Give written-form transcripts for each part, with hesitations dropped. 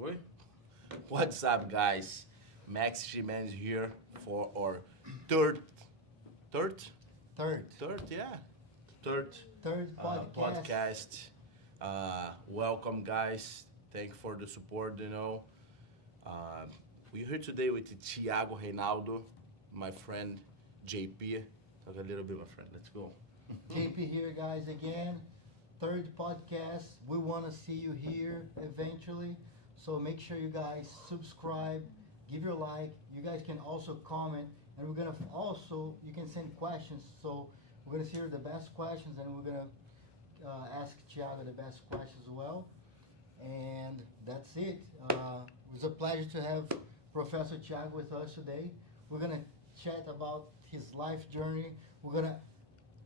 Oi? What's up, guys? Max Gimenis here for our third, third, Third. third, yeah, third Third podcast. podcast. Welcome, guys. Thank you for the support. Uh, we're here today with Thiago, Reinaldo, my friend JP. Talk a little bit, my friend. Let's go. JP here, guys, again. Third podcast. We want to see you here eventually. So make sure you guys subscribe, give your like. You guys can also comment. And we're going to also, you can send questions. So we're going to hear the best questions and we're going to ask Thiago the best questions as well. And that's it. It was a pleasure to have Professor Thiago with us today. We're going to chat about his life journey. We're going to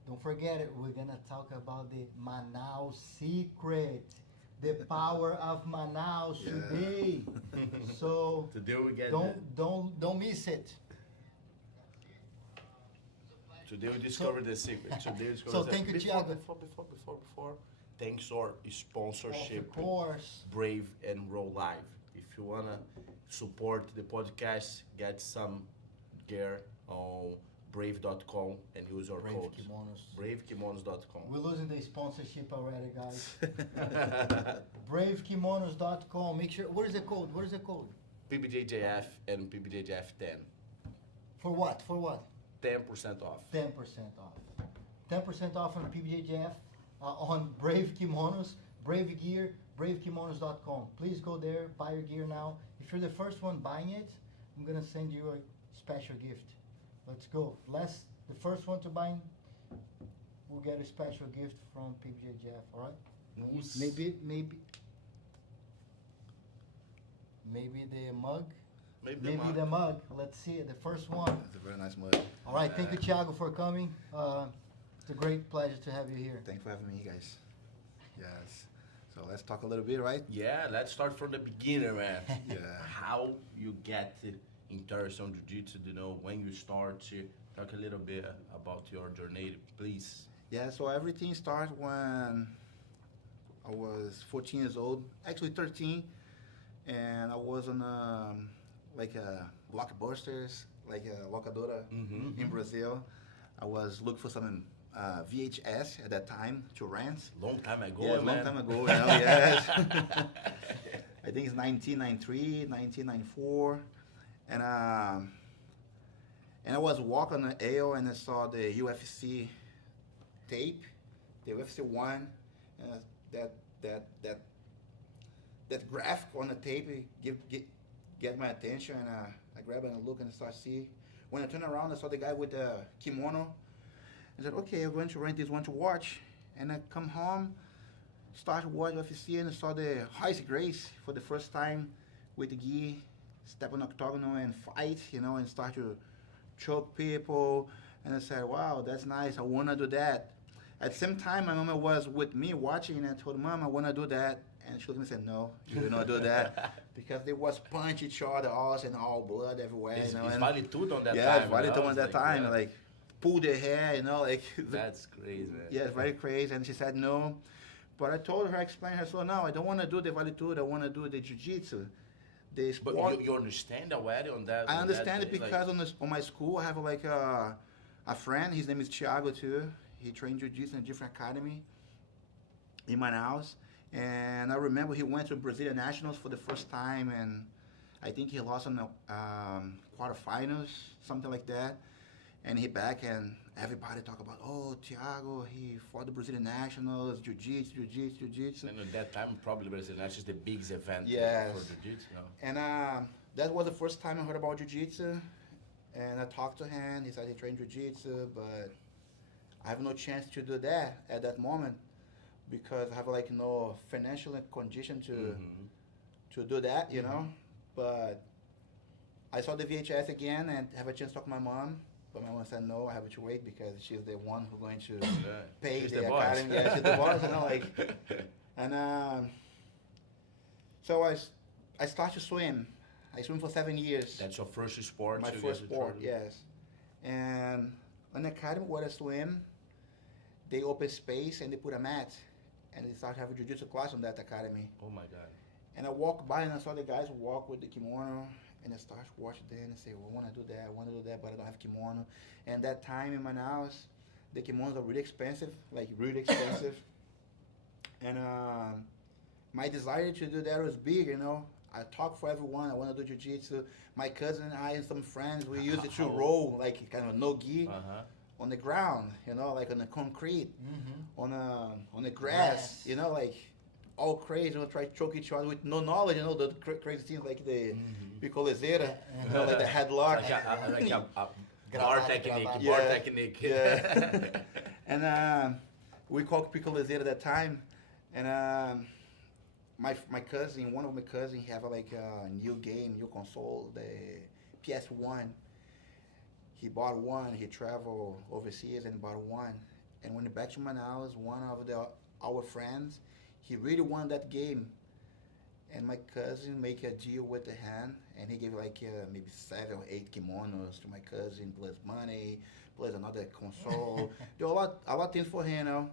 Don't forget it. We're gonna talk about the Manaus secret, the power of Manaus today. So Today we get don't miss it. Today we discovered the secret. Today we discovered So the thank you, before, Thiago. before. Thanks our sponsorship, Of course. Brave and Roll Live. If you wanna support the podcast, get some gear on brave.com and use our Brave code Kimonos. bravekimonos.com. We're losing the sponsorship already, guys. Bravekimonos.com. Make sure. What is the code? What is the code? PBJJF and PBJJF 10. For what? For what? 10% off. 10% off. 10% off on PBJJF, on Brave Kimonos, Brave Gear, bravekimonos.com. Please go there, buy your gear now. If you're the first one buying it, I'm gonna send you a special gift. Let's go. The first one to buy will get a special gift from PBJJF, all right? Nossa. Maybe the mug. Maybe The mug. Let's see it. The first one. It's a very nice mug. All right. Thank you, Thiago, for coming. It's a great pleasure to have you here. Thanks for having me, guys. Yes. So let's talk a little bit, right? Yeah, let's start from the beginning, man. Yeah. How you get interested on jiu-jitsu, when you start to talk a little bit about your journey, please. Yeah, so everything started when I was 14 years old, actually 13, and I was on like a Blockbusters, like a locadora in Brazil. I was looking for some VHS at that time to rent. Long time ago, Yeah, man. long time ago, yes. I think it's 1993, 1994. And I was walking on the aisle and I saw the UFC tape, the UFC one, that graphic on the tape get my attention, and I grab it and look and start see. When I turned around, I saw the guy with the kimono. I said, okay, I'm going to rent this one to watch. And I come home, start watching UFC, and I saw the Royce Grace for the first time with the gi, step on octagonal and fight, and start to choke people. And I said, wow, that's nice. I want to do that. At the same time, my mama was with me watching, and I told Mom, I want to do that. And she looked at me and said, no, you will not do that. Because they was punch each other, and all blood everywhere. It's and vale tudo on that time. yeah, it's vale tudo on that time. Yeah. Like, pull their hair, like. That's crazy, man. Yeah, it's very crazy. And she said no. But I told her, I explained her, so no, I don't want to do the vale tudo. I want to do the jiu-jitsu. The sport. But you understand already on that? I on understand that it thing? because on my school I have like a friend. His name is Thiago too. He trained jiu-jitsu in a different academy in Manaus. And I remember he went to Brazilian Nationals for the first time, and I think he lost in the quarterfinals, something like that. And he back, and everybody talk about, oh, Thiago, he fought the Brazilian Nationals, jiu-jitsu. And at that time, probably Brazilian Nationals the biggest event Yes. for jiu-jitsu. And that was the first time I heard about jiu-jitsu. And I talked to him. He said he trained jiu-jitsu, but I have no chance to do that at that moment because I have like no financial condition to do that, But I saw the VHS again and have a chance to talk to my mom. But my mom said, no, I have to wait because she's the one who's going to pay She's the the boss. academy. Yeah, she's the boss, And so I started to swim. I swim for 7 years. That's your first sport? My you first get to sport, train? yes. And on the academy where I swim, they open space and they put a mat. And they start having jiu-jitsu class on that academy. Oh my God. And I walked by and I saw the guys walk with the kimono, and I started watching them and say, well, I want to do that, but I don't have kimono. And that time in Manaus, the kimonos are really expensive, like really expensive. And my desire to do that was big, you know. I talk for everyone. I want to do jiu-jitsu. My cousin and I and some friends, we used it to roll like kind of no-gi on the ground, you know, like on the concrete, on the grass, you know, like all crazy, you know, try to choke each other with no knowledge, you know, the crazy things like the picolezeira, you know, like the headlock. Like a bar technique, Yeah. And we called picolezeira at that time, and my cousin, one of my cousins, have like a new game, new console, the PS1. He bought one. He traveled overseas and bought one. And when he back to Manaus, one of our friends, he really wanted that game. And my cousin make a deal with the hand, and he gave like maybe 7 or 8 kimonos to my cousin, plus money, plus another console. There were a lot of things for him, you know.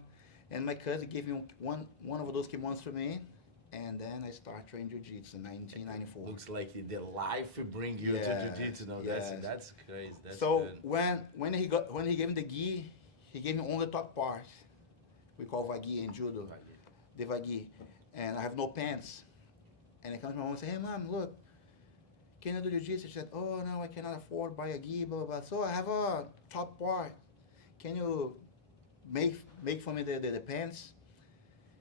And my cousin gave me one of those kimonos to me. And then I started training jiu-jitsu in 1994. Looks like the life bring you to jiu-jitsu. No, that's crazy. That's so good. when he gave me the gi, he gave me only the top part. We call vagi in judo, the vagi, and I have no pants. And I come to my mom and say, "Hey, mom, look, can I do jiu-jitsu?" She said, "Oh no, I cannot afford to buy a gi, blah blah blah. So I have a top part. Can you make for me the pants?"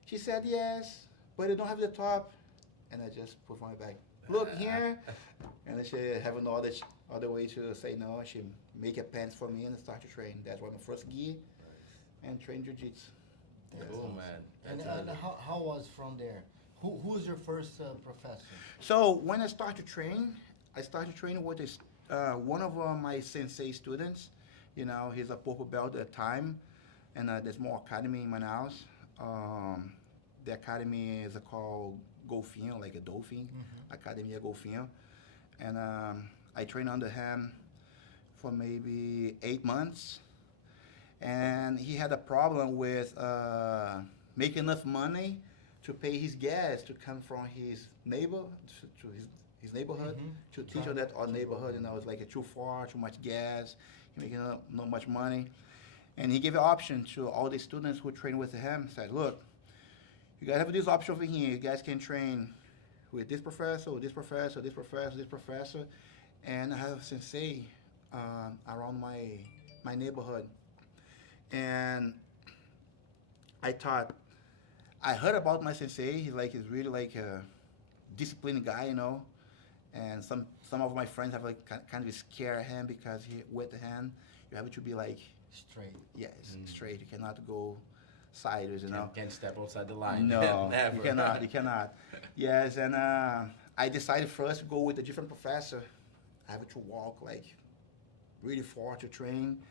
She said, "Yes. But I don't have the top," and I just put my bag. Look here, and then she have no other way to say no. She make a pants for me and start to train. That's why my first gi, and train jiu-jitsu. Cool, man. And how was from there? Who was your first professor? So when I started training with this, one of my sensei students. You know, he's a purple belt at the time, and there's more academy in Manaus. The academy is called Golfinho, like a dolphin, Academia Golfinho. And I trained under him for maybe 8 months. And he had a problem with making enough money to pay his gas to come from his neighbor to his neighborhood to teach on that our neighborhood. You know, it's like too far, too much gas, making not much money. And he gave an option to all the students who trained with him. Said, look, you guys have this option over here. You guys can train with this professor, or this professor, this professor, this professor, and I have a sensei around my neighborhood. And I thought, I heard about my sensei. He's really like a disciplined guy, you know. And some of my friends have like kind of scared him because with the hand, you have to be like straight. Yes, straight. You cannot go sideways, you know. Can't step outside the line. No, Never. You cannot. Yes, and I decided first to go with a different professor. I have to walk like really far to train,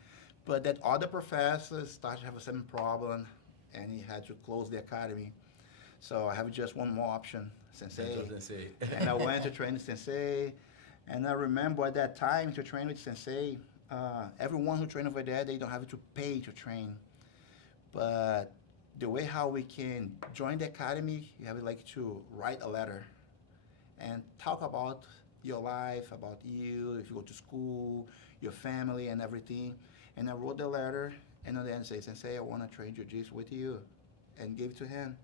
but that other professor started to have a same problem, and he had to close the academy. So I have just one more option, sensei. And I went to train with sensei, and I remember at that time to train with sensei, everyone who train over there, they don't have to pay to train. But the way how we can join the academy, you have like to write a letter and talk about your life, about you, if you go to school, your family and everything. And I wrote the letter and at the end say, Sensei, I want to train jiu-jitsu with you, and gave it to him.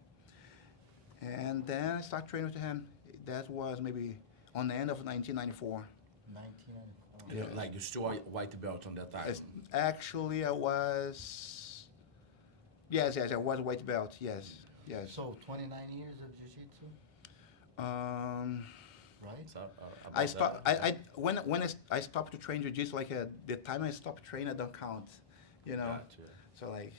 And then I started training with him. That was maybe on the end of 1994. 1994. Yeah, like you still white belt on that time? Actually, I was... Yes, I was white belt. Yes. So 29 years of jiu-jitsu, right? So, I stopped. When I stopped to train jiu-jitsu, like the time I stopped training, I don't count. You know. Gotcha. So like,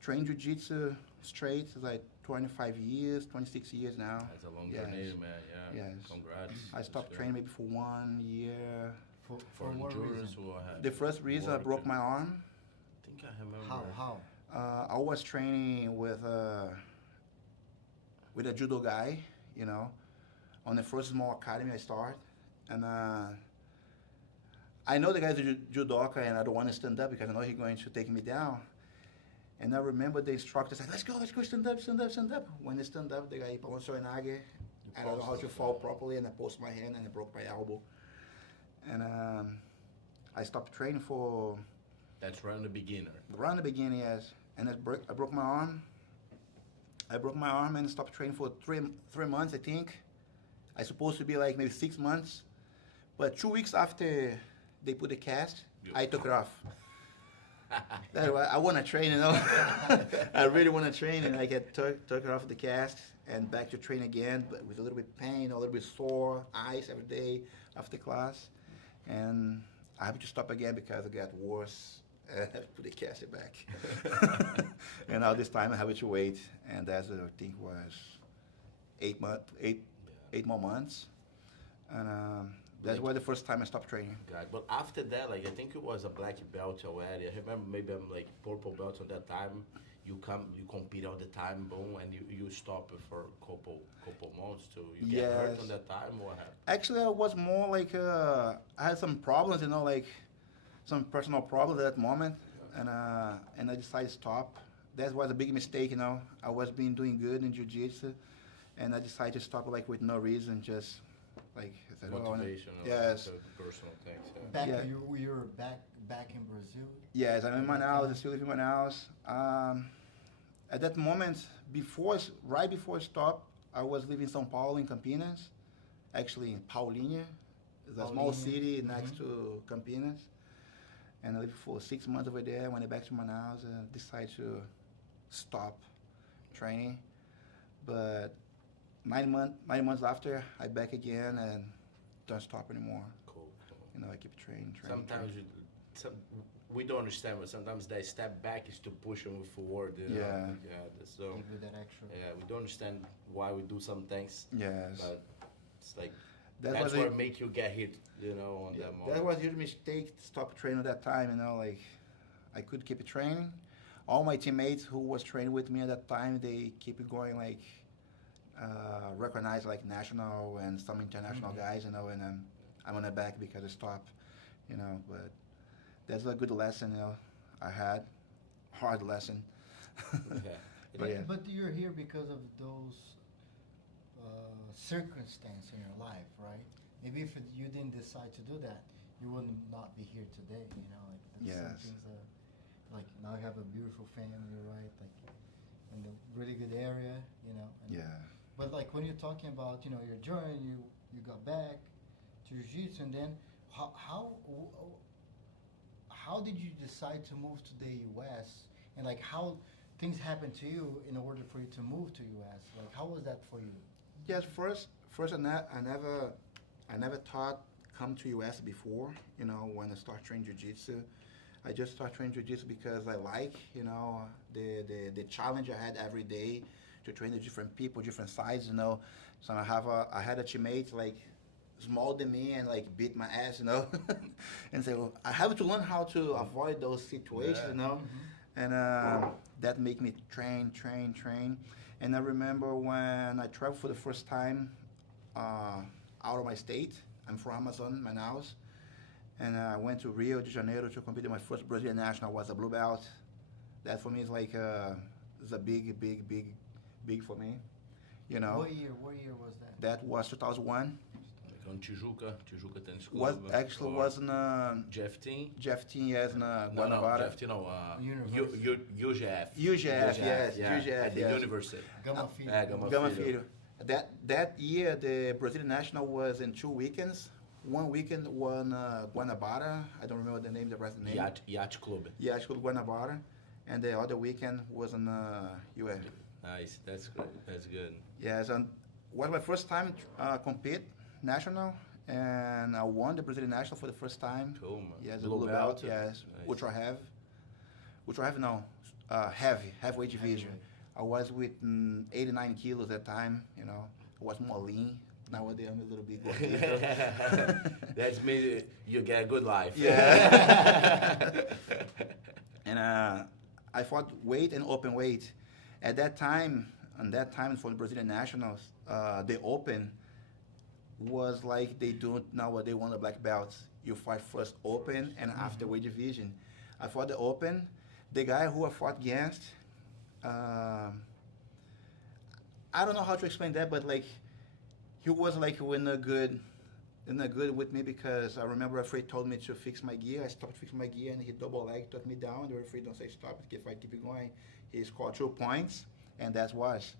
train jiu-jitsu straight is like 25 years, 26 years now. That's a long Yes. journey, man. Yeah. Yes. Congrats. I stopped training maybe for 1 year. For what endurance reason? or what? The first reason I broke my arm. I think I remember. How? I was training with a judo guy, you know, on the first small academy I started, and I know the guy's a judoka, and I don't want to stand up because I know he's going to take me down. And I remember the instructor said, let's go, stand up, stand up, stand up. When they stand up, the guy passou en águia. I don't know how to fall properly, and I post my hand and I broke my elbow. And I stopped training for... That's right in the beginner. Right in the beginning, yes. And I broke my arm. I broke my arm and stopped training for three months, I think. I supposed to be like maybe 6 months. But 2 weeks after they put the cast, I took it off. I want to train, you know. I really want to train, and I took it off the cast and back to train again, but with a little bit of pain, a little bit sore, eyes every day after class. And I have to stop again because it got worse. I have to put the cast back. And now this time I have to wait, and that's I think was 8 more months. And that was the first time I stopped training. God, but after that, like I think it was a black belt already. I remember maybe I'm like purple belt at that time. You compete all the time, boom, and you stop it for a couple months too. You get hurt on that time, or what happened? Actually, I was more like I had some problems, you know, like some personal problems at that moment, and I decided to stop. That was a big mistake, you know. I was doing good in jiu-jitsu, and I decided to stop like with no reason, just like I said, Motivation, yes, personal things. Yeah. Back, Yeah. you were back in Brazil. Yes, I'm in Manaus. I still live in Manaus. At that moment, right before I stopped, I was living in São Paulo, in Campinas, actually in Paulínia. It's a small city next to Campinas. And I lived for 6 months over there. Went back to Manaus and decided to stop training. But 9 months after, I back again and don't stop anymore. Cool. You know, I keep training. Sometimes we don't understand, but sometimes that step back is to push them forward. You know? Yeah. So Give you that extra. yeah, we don't understand why we do some things. Yes. But it's like That that's was what it. make you get hit, you know, on that moment. That was a huge mistake to stop training at that time, you know, like I could keep training. All my teammates who was training with me at that time, they keep it going like recognized like national and some international guys, you know, and I'm on the back because I stopped, you know, but that's a good lesson, you know, I had. Hard lesson. Yeah. But you're here because of those circumstances in your life, right? Maybe if you didn't decide to do that, you would not be here today. You know, like there's some Yes. things that, like now you have a beautiful family, right? Like in a really good area, you know. And, Yeah. But like when you're talking about, you know, your journey, you got back to jiu-jitsu, and then how did you decide to move to the U.S. and like how things happened to you in order for you to move to U.S. Like how was that for you? Yes, first I never thought come to US before, you know, when I start training jiu-jitsu. I just start training jiu-jitsu because I like, you know, the challenge I had every day to train the different people, different sizes, you know. So I had a teammate like smaller than me and like beat my ass, you know, and say, well, I have to learn how to avoid those situations, you know, and that make me train. And I remember when I traveled for the first time out of my state. I'm from Amazon, Manaus, and I went to Rio de Janeiro to compete in my first Brazilian national. Was a blue belt. That for me is like it's a big for me, you know. What year was that? That was 2001. Like on Tijuca Tennis Was Club. actually was in Jeff Team? Jeff Team, yes, in No, Guanabara. Jeff Team, no. University. UGF. UGF, yes, yeah. UGF, At the yes. university. Gama Filho. Gama Filho. That year, the Brazilian national was in 2 weekends. One weekend was Guanabara. I don't remember the name, the rest of the name. Yacht Club. Yeah, it's called Guanabara. And the other weekend was in UF. Nice. That's good. That's good. Yes, and was my first time compete national, and I won the Brazilian national for the first time. Cool, man. Yes, Blue blue belt. belt. Yes, Nice. heavyweight division. I was with 89 kilos at that time. You know, I was more lean. Nowadays I'm a little bit gordito. That's me. You get a good life. Yeah. And I fought weight and open weight. At that time, for the Brazilian nationals, the open was like they do now. They want the black belts. You fight first open and after weight division. I fought the open. the guy who I fought against, um, I don't know how to explain that, but like he was like in a good with me because I remember a referee told me to fix my gear. I stopped fixing my gear and he double leg took me down. The referee don't say stop it. If I keep it going, he scored 2 points, and that was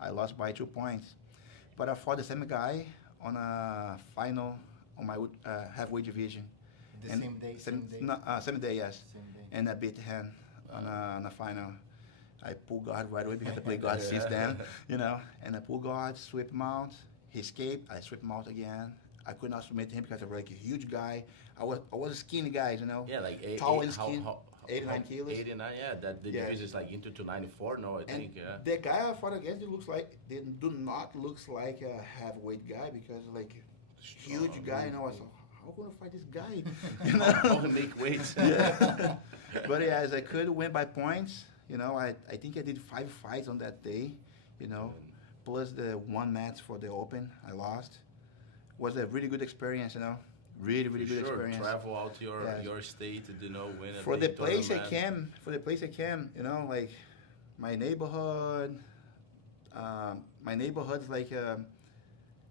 I lost by 2 points. But I fought the same guy on a final on my halfway division. The And same day, same, same day, no, same day, yes. same day. And I beat him on a final. I pulled guard right away because I played guard since then, you know. And I pulled guard, sweep him out. He escaped. I swept him out again. I could not submit him because I was like a huge guy. I was a skinny guy, you know. Yeah, like Tall and skinny. 89 kilos. 89, yeah. That the Yeah. division is like into to 94 now, I And think. Yeah. the guy I fought against, they do not looks like a heavyweight guy because like huge Strong, guy. You know, I really. said, how can I fight this guy? How to make weights. Yeah. But yeah, as I could win by points, you know, I think I did 5 fights on that day, you know, plus the 1 match for the Open I lost. Was a really good experience, you know, really For good sure, experience. travel out to Yes. your state to win a For the big place I tournament. came, you know, like my neighborhood, like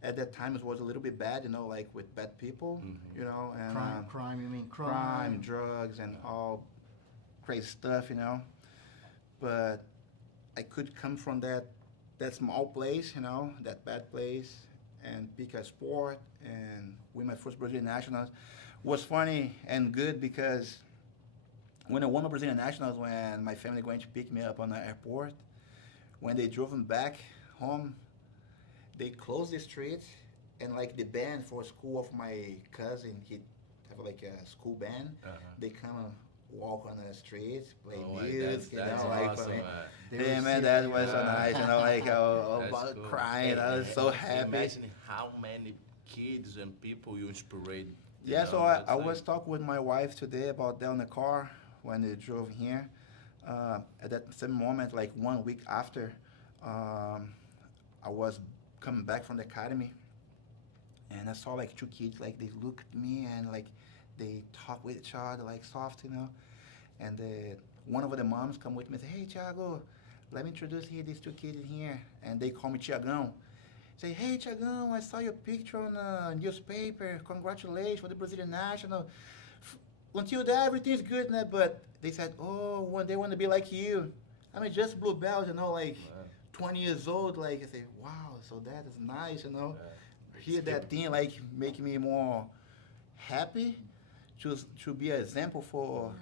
at that time it was a little bit bad, you know, like with bad people, Mhm. you know, and Crime, you mean crime, drugs, and all crazy stuff, you know. But I could come from that small place, you know, that bad place, and pick a sport and win my first Brazilian nationals. Was funny and good because when I won my Brazilian nationals, when my family going to pick me up on the airport, when they drove them back home, they closed the street and like the band for school of my cousin, he have like a school band. Uh-huh. They come and walk on the street, play Oh, music, you that's know, like awesome, man. man. Yeah, man, that was so Yeah. nice, you know, like I was That's about cool. crying, I was so happy. Imagine how many kids and people you inspired. Yeah, so I was talking with my wife today about that in the car when they drove here. At that same moment, like 1 week after, I was coming back from the academy, and I saw like 2 kids, like they look at me and like they talk with each other, like soft, you know. And one of the moms come with me and say, "Hey, Thiago, let me introduce here these 2 kids in here," and they call me Thiagão. Say, "Hey, Thiagão, I saw your picture on the newspaper. Congratulations for the Brazilian national. Until that, everything's good, né? But they said, oh, one day I want to be like you. I mean, just blue belt, you know, like 20 years old. Like, I say, wow, so that is nice, you know. Hear that thing, like, make me more happy to be an example for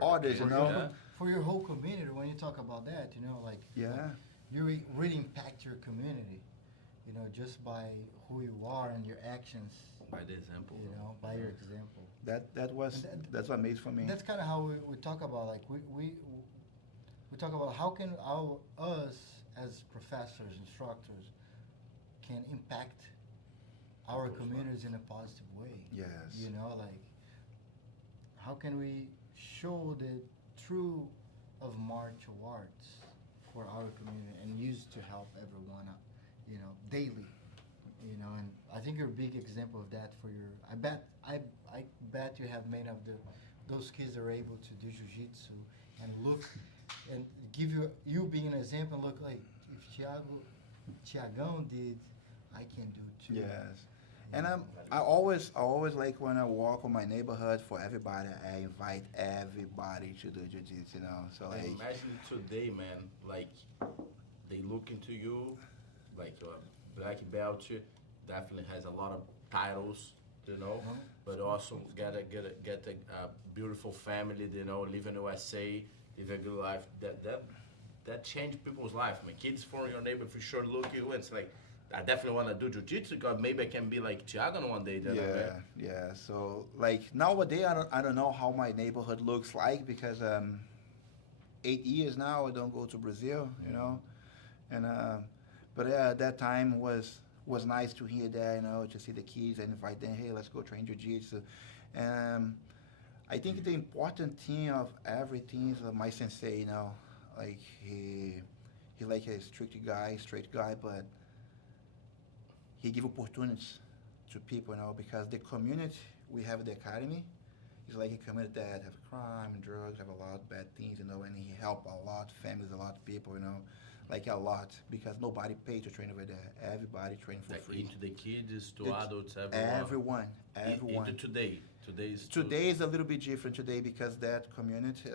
others, you know. Yeah. For your whole community, when you talk about that, you know, like Yeah. you really impact your community, you know, just by who you are and your actions, By the example. you know, by your example. That's what made for me. That's kind of how we talk about, like, we talk about how can us as professors, instructors, can impact our communities in a positive way. Yes. You know, like, how can we show the true of martial arts for our community and use to help everyone, you know, daily, you know, and I think you're a big example of that for your, I bet you have many of those kids that are able to do jiu-jitsu and look and give you being an example, look like if Thiago did, I can do too. Yes. And I always like when I walk on my neighborhood for everybody, I invite everybody to do jiu-jitsu, you know. So And like, imagine today, man, like they look into you, like a black belt, definitely has a lot of titles, you know, but also get a beautiful family, you know, live in USA, live a good life. That changed people's life. My kids from your neighbor for sure look at you and it's like, I definitely want to do jiu-jitsu because maybe I can be like Thiago one day. Then, right? yeah. So like nowadays, I don't know how my neighborhood looks like because 8 years now I don't go to Brazil, you know, and but yeah, at that time was nice to hear that, you know, to see the kids and invite them. Hey, let's go train jiu-jitsu. I think the important thing of everything is my sensei, you know, like he like a strict guy, straight guy, but he give opportunities to people, you know, because the community we have at the academy It's like he committed that, have crime, drugs, have a lot of bad things, you know, and he helped a lot, families, a lot of people, you know, like a lot, because nobody paid to train over there. Everybody trained for Like free. into the kids, to The- adults, everyone. Everyone. Into today. Today is a little bit different today because that community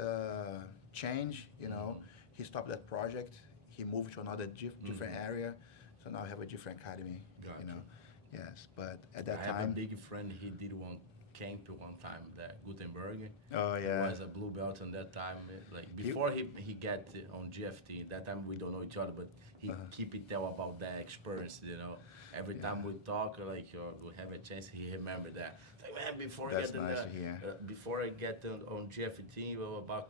changed, you know. He stopped that project. He moved to another different area. So now we have a different academy, Gotcha. you know. Yes, but at that I have a time. big friend. He did one camp one time that Gutenberg. Oh, yeah. Was a blue belt on that time. Like before he get on GFT. That time we don't know each other, but he keep it tell about that experience. You know, every time we talk, like we have a chance, he remember that. Like man, before That's I get nice to hear. before I get on GFT, about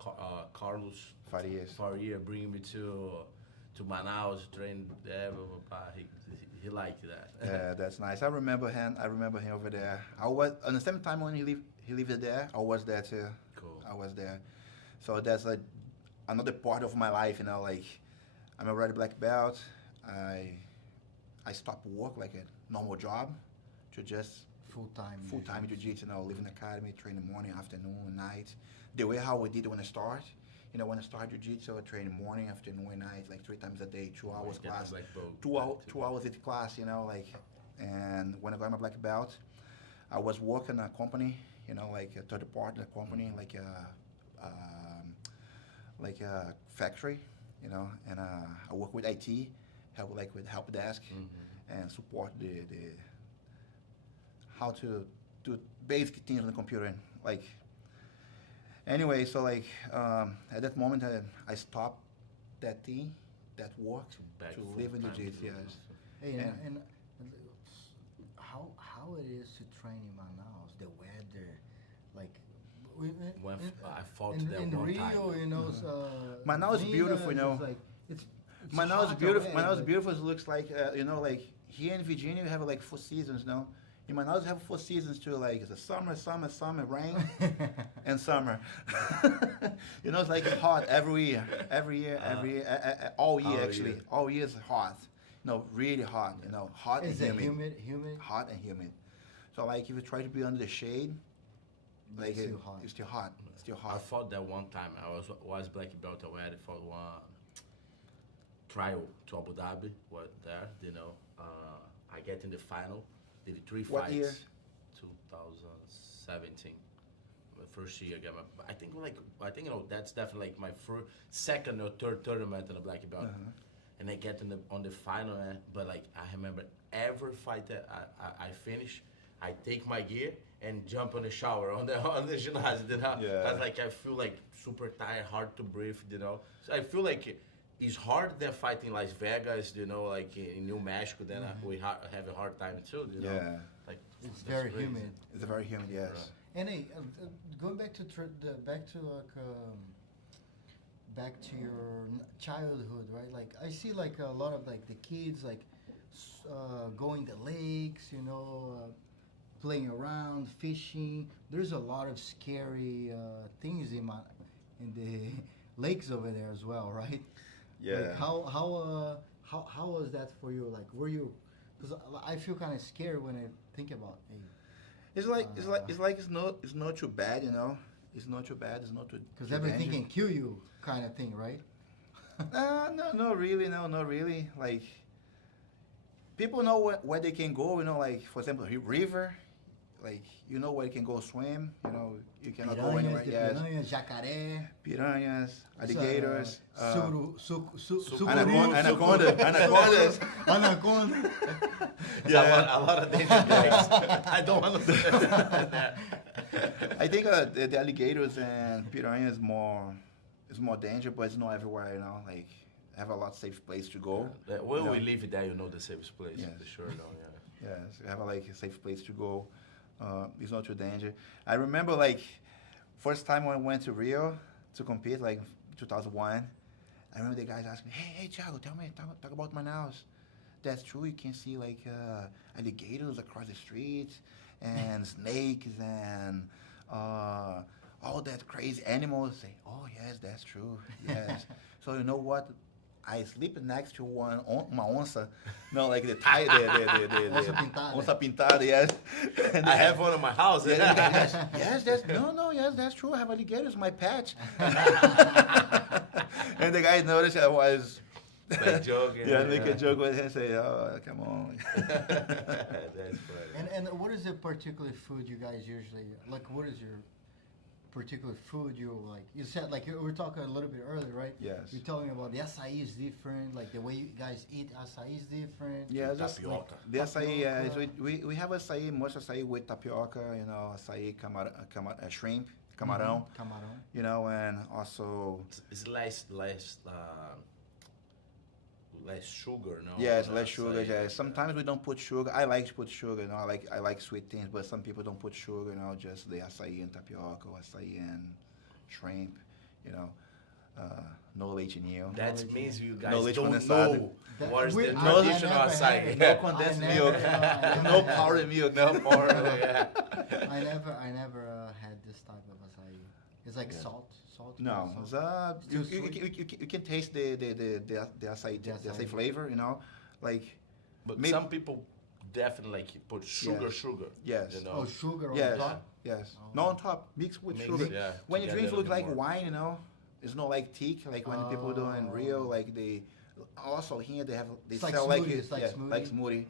Carlos Faria bring me to Manaus, train there. Blah, blah, blah. He liked that. Yeah, that's nice. I remember him over there. I was on the same time when he lived there. I was there too. Cool. I was there. So that's like another part of my life, you know. Like I'm a red black belt. I stopped work like a normal job to just full-time jiu-jitsu, you know, live in the academy, train in the morning, afternoon, night. The way how I did it when I start. You know, when I start jiu-jitsu, I train morning, afternoon, and night, like 3 times a day, 2 hours class, 2 hours at class, you know, like. And when I got my black belt, I was working a company, you know, like a third party company, like a factory, you know, and I work with IT, help like with help desk, and support the how to do basic things on the computer, like. Anyway, so like at that moment I stopped that thing, that work to live in the jiu-jitsu. Yes. Hey, and how it is to train in Manaus, the weather, like When I fought there in one Rio, time. you know, Manaus is beautiful, you know. It's like, it's Manaus is hot beautiful. already, Manaus is but- beautiful. It looks like you know, like here in Virginia we have like 4 seasons, no? In Manaus we have 4 seasons too. Like it's a summer, rain, and summer. You know, it's like it's hot every year, all year actually. year. All year is hot. No, really hot. You know, hot Is and it humid. humid? Hot and humid. So like if you try to be under the shade, like It's still hot. it's still hot. It's still I hot. fought that one time. I was black belt aware for one trial to Abu Dhabi. Was there, you know. I get in the final. Did 3 What fights. year? 2017. My first year. I think you know that's definitely like my second or third tournament in the black belt. And I get on the final, but like I remember every fight that I finish, I take my gear and jump on the shower on the gymnasium, you know. Yeah. Cause like I feel like super tired, hard to breathe, you know. So I feel like it's hard than fighting Las Vegas, you know, like in New Mexico. Then we have a hard time too, you know. Yeah. Like It's that's very crazy. humid. It's a very humid. Yes. Right. And hey, going back to back to your childhood, right? Like I see like a lot of like the kids like going to lakes, you know, playing around, fishing. There's a lot of scary things in the lakes over there as well, right? Like how was that for you? Like were you? Because I feel kind of scared when I think about hey. It's not too bad, you know. It's not too bad. It's not too. Because too everything dangerous. can kill you, kind of thing, right? No, not really. No, not really. Like people know where they can go. You know, like for example, river. Like you know where you can go swim. You know, you cannot go anywhere. Yes. Piranhas, jacaré, Piranhas, alligators, anacondas. anaconda. Yeah, a lot of danger things. I don't want to say that. I think the alligators and piranha is more danger, but it's not everywhere. You know, like have a lot safe place to go. When you know. we live there, you know the safest place. Yes. For sure, no, yeah. Yes, you have a safe place to go. It's not too danger. I remember like first time when I went to Rio to compete, like 2001. I remember the guys asked me, "Hey, Thiago, talk about Manaus. That's true. You can see like alligators across the street and snakes and all that crazy animals." Say, "Oh yes, that's true. Yes." So you know what? I sleep next to uma onça. No, like the tie, Onça pintada. onça pintada, yes. And I have one in my house. yes, yes, yes, that's true. I have alligators in my patch. And the guy noticed I was Like joking. yeah, make a joke with him and say, oh, come on. That's funny. And what is the particular food you guys usually like? What is your particular food you like? You said like we were talking a little bit earlier, right? Yes. You're talking about the acai is different, like the way you guys eat acai is different. Yeah, just Tapioca. the acai, Tapioca. we have acai, most acai with tapioca, you know, acai, shrimp, camarão, Camarão. you know, and also, It's less sugar, no? yeah, it's on less that sugar, side. yeah. Sometimes we don't put sugar. I like to put sugar, you know, I like sweet things, but some people don't put sugar, you know, just the acai and tapioca, or acai and shrimp, you know, no leite ninho. That means you guys No leite don't condensado. know what is We- the I never traditional had acai. it. No condensed I milk, never- no powdered milk. No more, yeah. I never had this type of acai. It's like Yeah. salt. No, salt. it's, Too you can taste the acai, The the acai acai. flavor, you know, like But Maybe- some people definitely like put sugar, Yes. sugar. yes, You know? Oh, sugar yes, on top. yes. Oh. No, on top, mixed with Mix, sugar. yeah, When you to drink, get it a looks little like bit more. wine, you know. It's not like thick, like when people do in Rio, Oh. like they also here they It's like sell smoothie, it's like yeah, smoothie. like smoothie,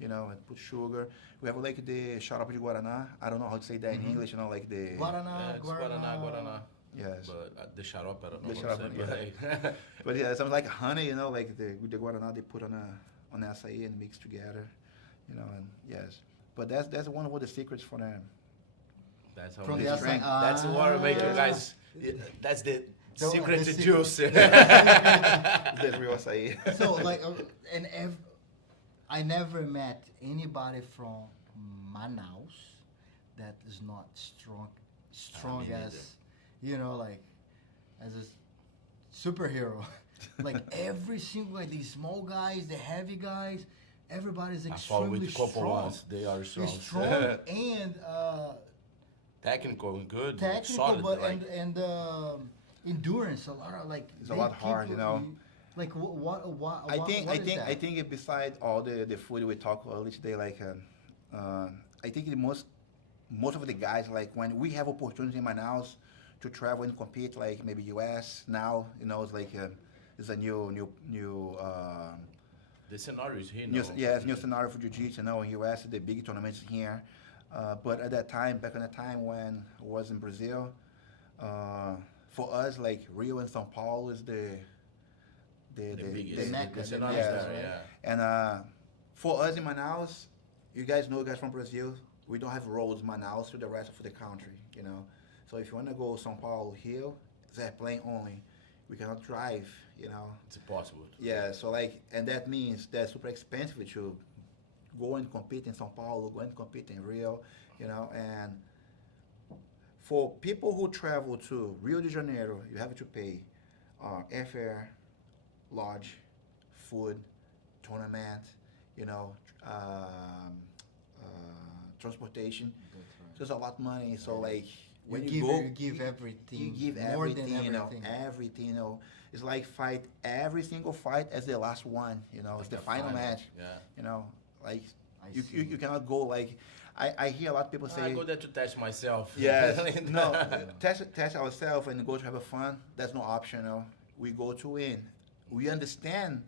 you know, and put sugar. We have like the xarope de guaraná. I don't know how to say that in English, you know, like the Guaraná, Yeah, it's Guaraná. yes. But the xarope, I don't know The what to xarope, say. But But yeah, something like honey, you know, like the guaraná they put on the acai and mix together, you know, and yes. But that's one of the secrets for them. that's how From we the This drink. acai. That's what will make you Ah. guys. That's the The- secret the to secret. juice. That's real acai. So like, I never met anybody from Manaus that is not strong me as, neither. you know, like, as a superhero. Like every single like these small guys, the heavy guys, everybody's I fought extremely with a couple strong. ones. They are strong. Strong and Technical and good. technical, solid. but like, and endurance. A lot of like. It's a they lot hard, you keep- know. Like what? I think is that? I think beside all the food we talked earlier today, like I think the most of the guys, like when we have opportunity in Manaus to travel and compete, like maybe US now, you know, it's like it's a new the scenario is here new now. yeah, it's new scenario for jiu-jitsu. You know, in US the big tournaments here, but at that time, back in the time when I was in Brazil, for us like Rio and São Paulo is the biggest. Mecca, the the scenario Mecca, is there, right? yeah. And for us in Manaus, you guys know, guys from Brazil, we don't have roads Manaus to the rest of the country, you know. So if you want to go São Paulo here, it's airplane only. We cannot drive, you know. It's impossible. Yeah, so like, and that means that's super expensive to go and compete in São Paulo, go and compete in Rio, you know. And for people who travel to Rio de Janeiro, you have to pay airfare, lodge, food, tournament, you know, transportation. That's right. So it's a lot of money. So like when you give, go, you give everything. you give more everything, than you know, everything. everything, you know. It's like fight every single fight as the last one, you know. It's the Like final match, Yeah. you know. Like I you see. cannot go like I hear a lot of people say I go there to test myself. yes, no, test ourselves and go to have a fun. That's no option. No, we go to win. We understand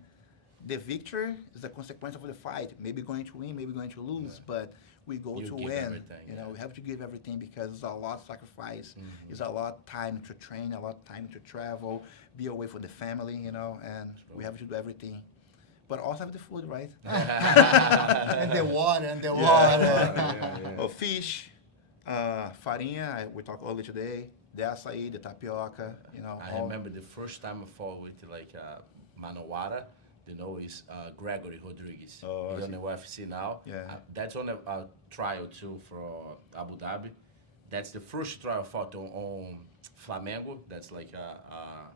the victory is the consequence of the fight. Maybe going to win, maybe going to lose, Yeah. but we go You to give win. everything, You know, yeah. we have to give everything because it's a lot of sacrifice. Mhm. It's a lot of time to train, a lot of time to travel, be away from the family, you know, and we have to do everything. But also have the food, right? And the water, and the Yeah. water. Yeah. Oh, fish, farinha, we talked earlier today, the açaí, the tapioca, you know. I remember the first time I fought with like Manowara, you know, is Gregory Rodriguez. Oh, I He's on see. the UFC now. Yeah. That's on a trial too for Abu Dhabi. That's the first trial I fought on Flamengo. That's like a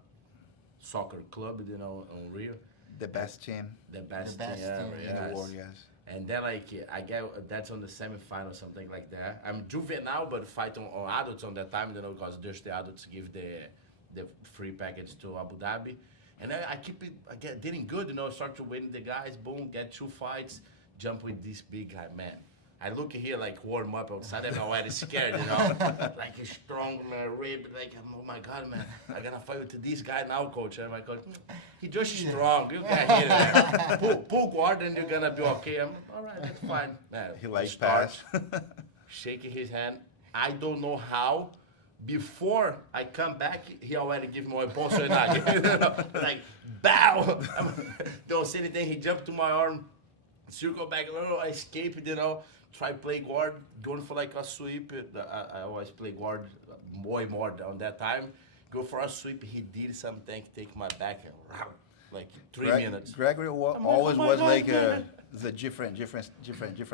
soccer club, you know, on Rio. The best team The best, best thing ever, team in yes. the world, yes. And then like I get that's on the semifinal, something like that. I'm juvenile, but fight on adults on that time, you know, because there's the adults give the free package to Abu Dhabi. And I keep it, getting good, start to win the guys, boom, get 2 fights, jump with this big guy, man. I look here like warm up outside, I'm already scared, like a strong rib, like, oh my God, man, I gotta fight with this guy now, coach. And my coach, he just strong, you get hit, man. Pull guard and you're gonna be okay. I'm all right, that's fine. Man, He likes start pass. shaking his hand. I don't know how. Before I come back, he already give me a bolsonaro. Like, bow! Don't say anything. He jumped to my arm, circle back, I escaped, try play guard, going for like a sweep. I always play guard way more on that time. Go for a sweep. He did something, take my back, and like 3 minutes. Gregory always oh my was God, like man. the different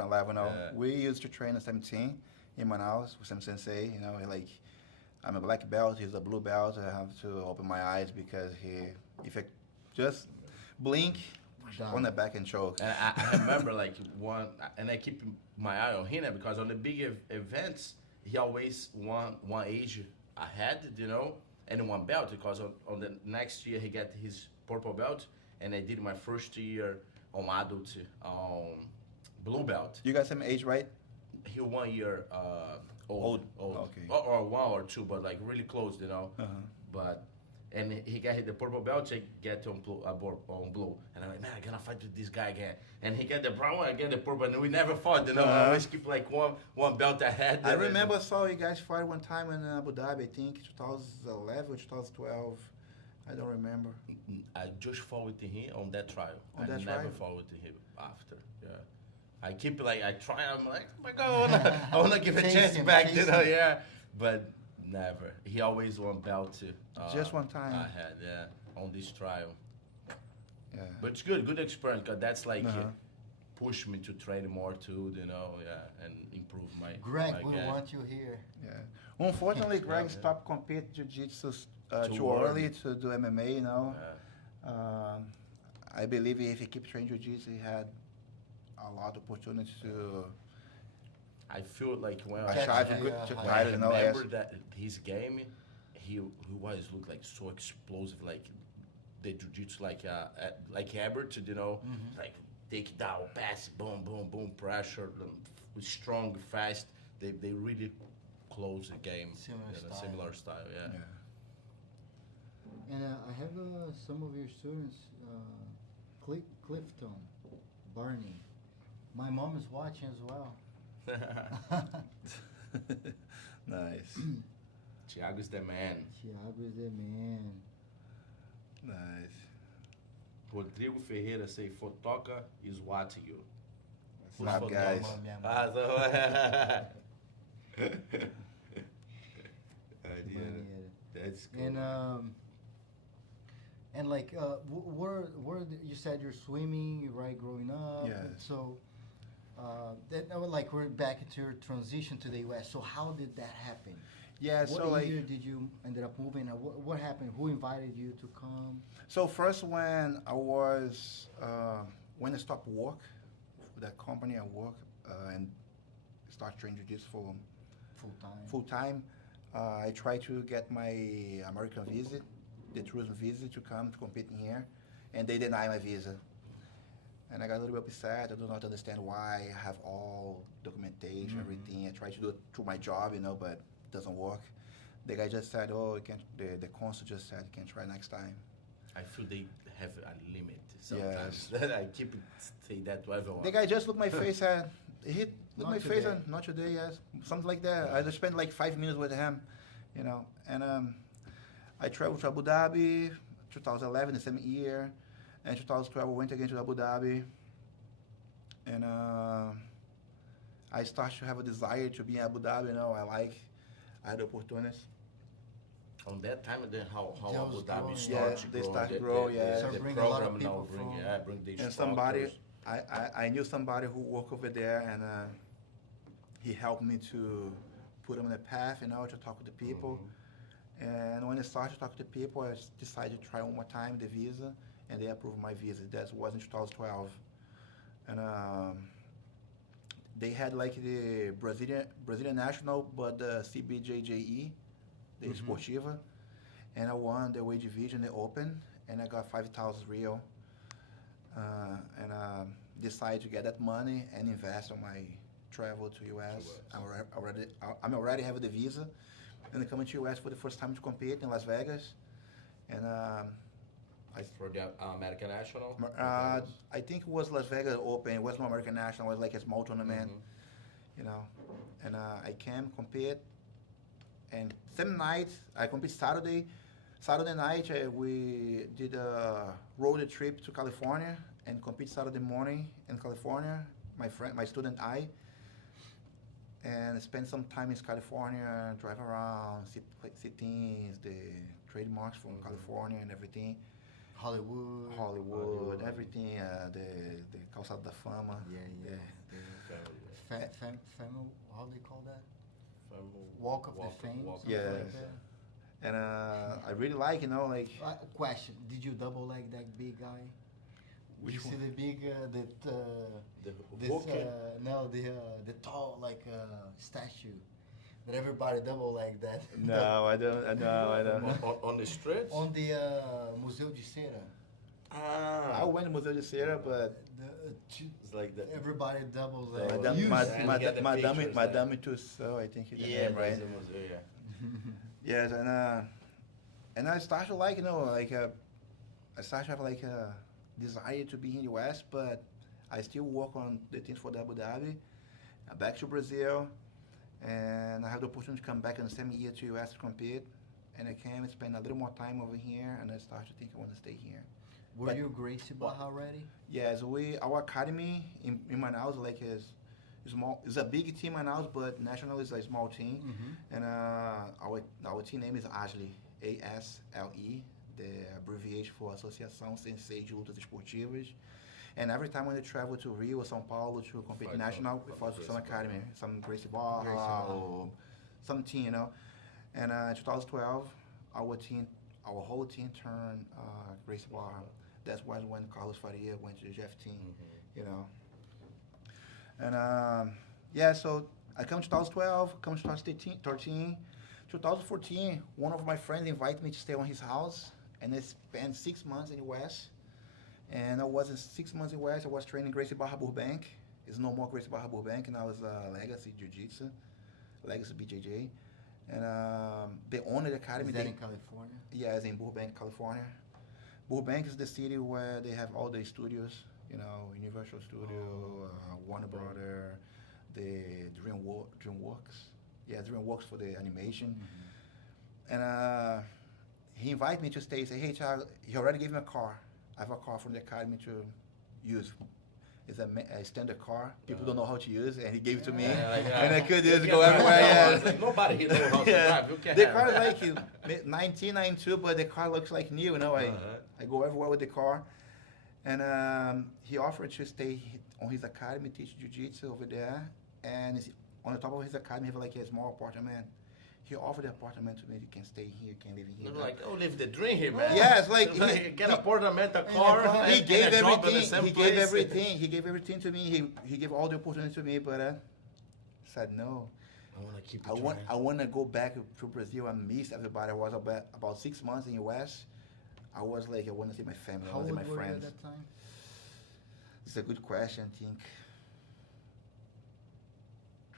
level. Yeah. We used to train at 17 in Manaus with some sensei. Like I'm a black belt, he's a blue belt. I have to open my eyes because if I just blink, on the back and choke. And I remember like one, and I keep my eye on him because on the big events, he always one age ahead, and one belt, because on the next year he got his purple belt, and I did my first year on adult blue belt. You got some age, right? He 1 year old. Okay. Or 1 or 2, but like really close, Uh-huh. But and he got the purple belt, I get on blue, and I'm like, man, I gotta fight with this guy again. And he got the brown one, I get the purple, and we never fought. I always keep like one belt ahead. I remember I saw you guys fight one time in Abu Dhabi. I think 2011 or 2012. I don't remember. I just fought with him on that trial. On I that never trial? fought with him after. Yeah. I keep like I try. I'm like, oh my God, I wanna give a Chase chance him, back. chase him. Yeah. But never. He always won belt too. Just one time. I had, on this trial. Yeah. But it's good experience, because that's like Uh-huh. push me to train more too, and improve my Greg, my we game. want you here. Yeah. Unfortunately, Greg Yeah. stopped competing jiu-jitsu Too too early. early to do MMA. Yeah. I believe if he kept training jiu-jitsu, he had a lot of opportunity to. I feel like when I I, tried to yeah, go yeah, to yeah. when I guide it, remember that his game, he always looked like so explosive, like the jiu-jitsu, like Herbert, like take down, pass, boom, boom, boom, pressure, strong, fast. They really close the game. Similar style, yeah. And I have some of your students, Clifton, Barney. My mom is watching as well. Nice. Thiago's the man. Thiago is the man. Nice. Rodrigo Ferreira say Fotoca is watching you. What's up, guys? Minha mãe. Ah, so Maneiro. that's cool. And like, where you said you're swimming, right, growing up. Yes. So, like we're back into your transition to the U.S. So how did that happen? Yeah. What So like. year did you ended up moving? What happened? Who invited you to come? So first, when I was when I stopped work for that company, I worked and started training jiu-jitsu for Full time. full time. I tried to get my American visa, the tourism visa, to come to compete in here, and they denied my visa. And I got a little bit upset. I do not understand why. I have all documentation, everything. I tried to do it through my job, but it doesn't work. The guy just said, "Oh, you can't." The consul just said, "You can try next time." I feel they have a limit sometimes. I keep say that to everyone. The guy just looked my face and he looked Not my face today. and not today, yes, something like that. I just spent like 5 minutes with him, and I traveled to Abu Dhabi, 2011, the same year, and 2012 I went again to Abu Dhabi, and I started to have a desire to be in Abu Dhabi. I had opportunities. On that time, then how That Abu was Dhabi growing. started Yeah, to they grow. start to grow, yeah. The Start bringing a lot of program now people bring the And somebody, instructors. I knew somebody who worked over there, and he helped me to put him on the path, to talk with the people. And when I started to talk to people, I decided to try one more time the visa, and they approved my visa. That was in 2012. And they had like the Brazilian national, but the CBJJE, the Esportiva, and I won the weight division, the open, and I got 5,000 real, and decided to get that money and invest on my travel to US. I'm already have the visa, and I come to US for the first time to compete in Las Vegas, and For the American National? I think it was Las Vegas Open. It was no American National. It was like a small tournament, you know. And I came compete, and same night I compete Saturday. Saturday night we did a road trip to California and compete Saturday morning in California. My student I, and spend some time in California, drive around, see things, the trademarks from California and everything. Hollywood, everything. The Calçada da Fama. Yeah. How do they call that? Walk of the Fame. Yes. Like that. And I really like, like. Question: did you double leg that big guy? Which you see one? the big the tall statue that everybody double leg that. No, I don't. No, I don't. On the streets? On the Museu de Cera. I went to Museu de Cera, but It's like that. Everybody doubles Madame Tussauds, I think is the name, right? Yes, and I started I started to have a desire to be in the US, but I still work on the things for the Abu Dhabi. Back to Brazil, and I had the opportunity to come back in the same year to US to compete, and I came and spend a little more time over here, and I started to think I want to stay here. Were you Gracie Barra already? Yes, our academy in Manaus is small. It's a big team in Manaus, but national is a small team. And our team name is ASLE, ASLE, the abbreviation for Associação Sensei de Lutas Esportivas. And every time when we travel to Rio or São Paulo to compete national, we follow some academy, some Gracie Barra or some team, And in 2012, our whole team turned Gracie Barra. That's when Carlos Faria went to the Jeff team, And so I come to 2012, come to 2013, 2014. One of my friends invited me to stay on his house, and I spent 6 months in the West. And I was in 6 months in the West. I was training Gracie Barra Burbank. It's no more Gracie Barra Burbank, and I was Legacy Jiu-Jitsu, Legacy BJJ. And the owner of the academy. Is that in California? Yeah, it's in Burbank, California. Burbank is the city where they have all the studios, Universal Studio, Warner Brother, the DreamWorks. Yeah, DreamWorks for the animation. And he invited me to stay. He said, "Hey, Thiago, he already gave me a car. I have a car from the academy to use. It's a standard car. People don't know how to use it, and he gave it to me. And I could just go everywhere. Nobody knows how to drive. You can the car is like 1992, but the car looks like new. I go everywhere with the car. And he offered to stay on his academy, teach jiu-jitsu over there. And on the top of his academy, he have a small apartment. He offered the apartment to me. You can stay here, you can live here. Live the dream here, man. Yes, get an apartment, a car. He gave everything. He gave everything. He gave everything to me. He gave all the opportunity to me, but I said no. I want to keep. I want to go back to Brazil and miss everybody. I was about 6 months in the US. I was I want to see my family. I want to see my friends. How old were you at that time? It's a good question. I think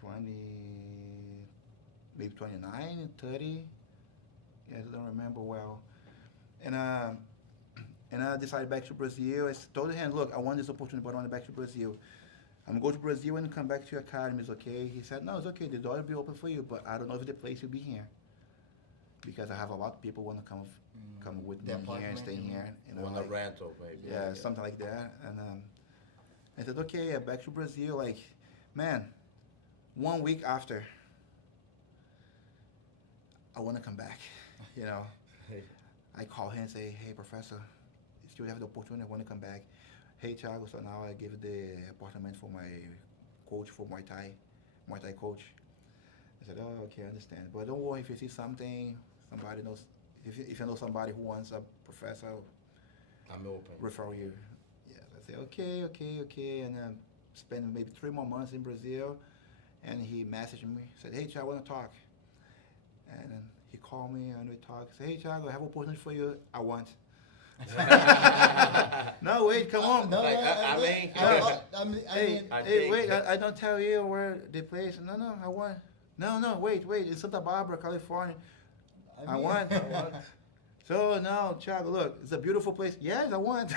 20. Maybe 29, 30. Yeah, I don't remember well. And I decided back to Brazil. I told him, look, I want this opportunity, but I want to back to Brazil. I'm going to Brazil and come back to your academy. Is okay? He said, no, it's okay. The door will be open for you, but I don't know if the place will be here. Because I have a lot of people want to come with me here and stay here. On a rental, maybe. Yeah, something like that. And I said, okay, back to Brazil. Man, 1 week after, I want to come back, I call him and say, hey, professor, you still have the opportunity, I want to come back. Hey, Thiago, so now I give the apartment for my coach, for Muay Thai coach. I said, oh, okay, I understand. But don't worry, if you see something, somebody knows, if you know somebody who wants a professor, I'm open. Refer you. Yes, I say, okay. And spend maybe 3 more months in Brazil. And he messaged me, said, hey, Thiago, I want to talk. And he called me and we talked. He said, hey, Thiago, I have an opportunity for you. I want. No, wait, come on. No, Like, I Hey, I hey, think- wait, I don't tell you where the place. No, I want. No, wait, in Santa Barbara, California. I want. So no, Thiago, look, it's a beautiful place. Yes, I want.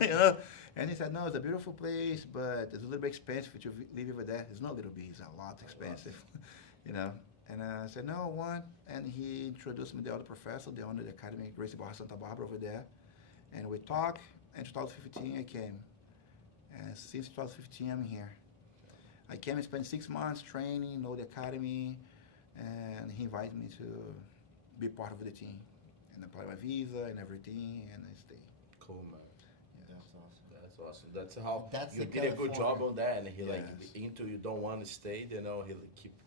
you know. And he said, no, it's a beautiful place, but it's a little bit expensive to live over there. It's not a little bit, it's a lot expensive, you know. And I said, no, I want. And he introduced me to the other professor, the owner of the academy, Gracie Bar Santa Barbara over there. And we talked. In 2015, I came. And since 2015, I'm here. I came and spent 6 months training, know the academy, and he invited me to be part of the team. And apply my visa and everything, and I stay. Cool, man. That's awesome. That's awesome. That's how That's you the did a good job California. on that, and he like Yes. into you don't want to stay, you know. He'll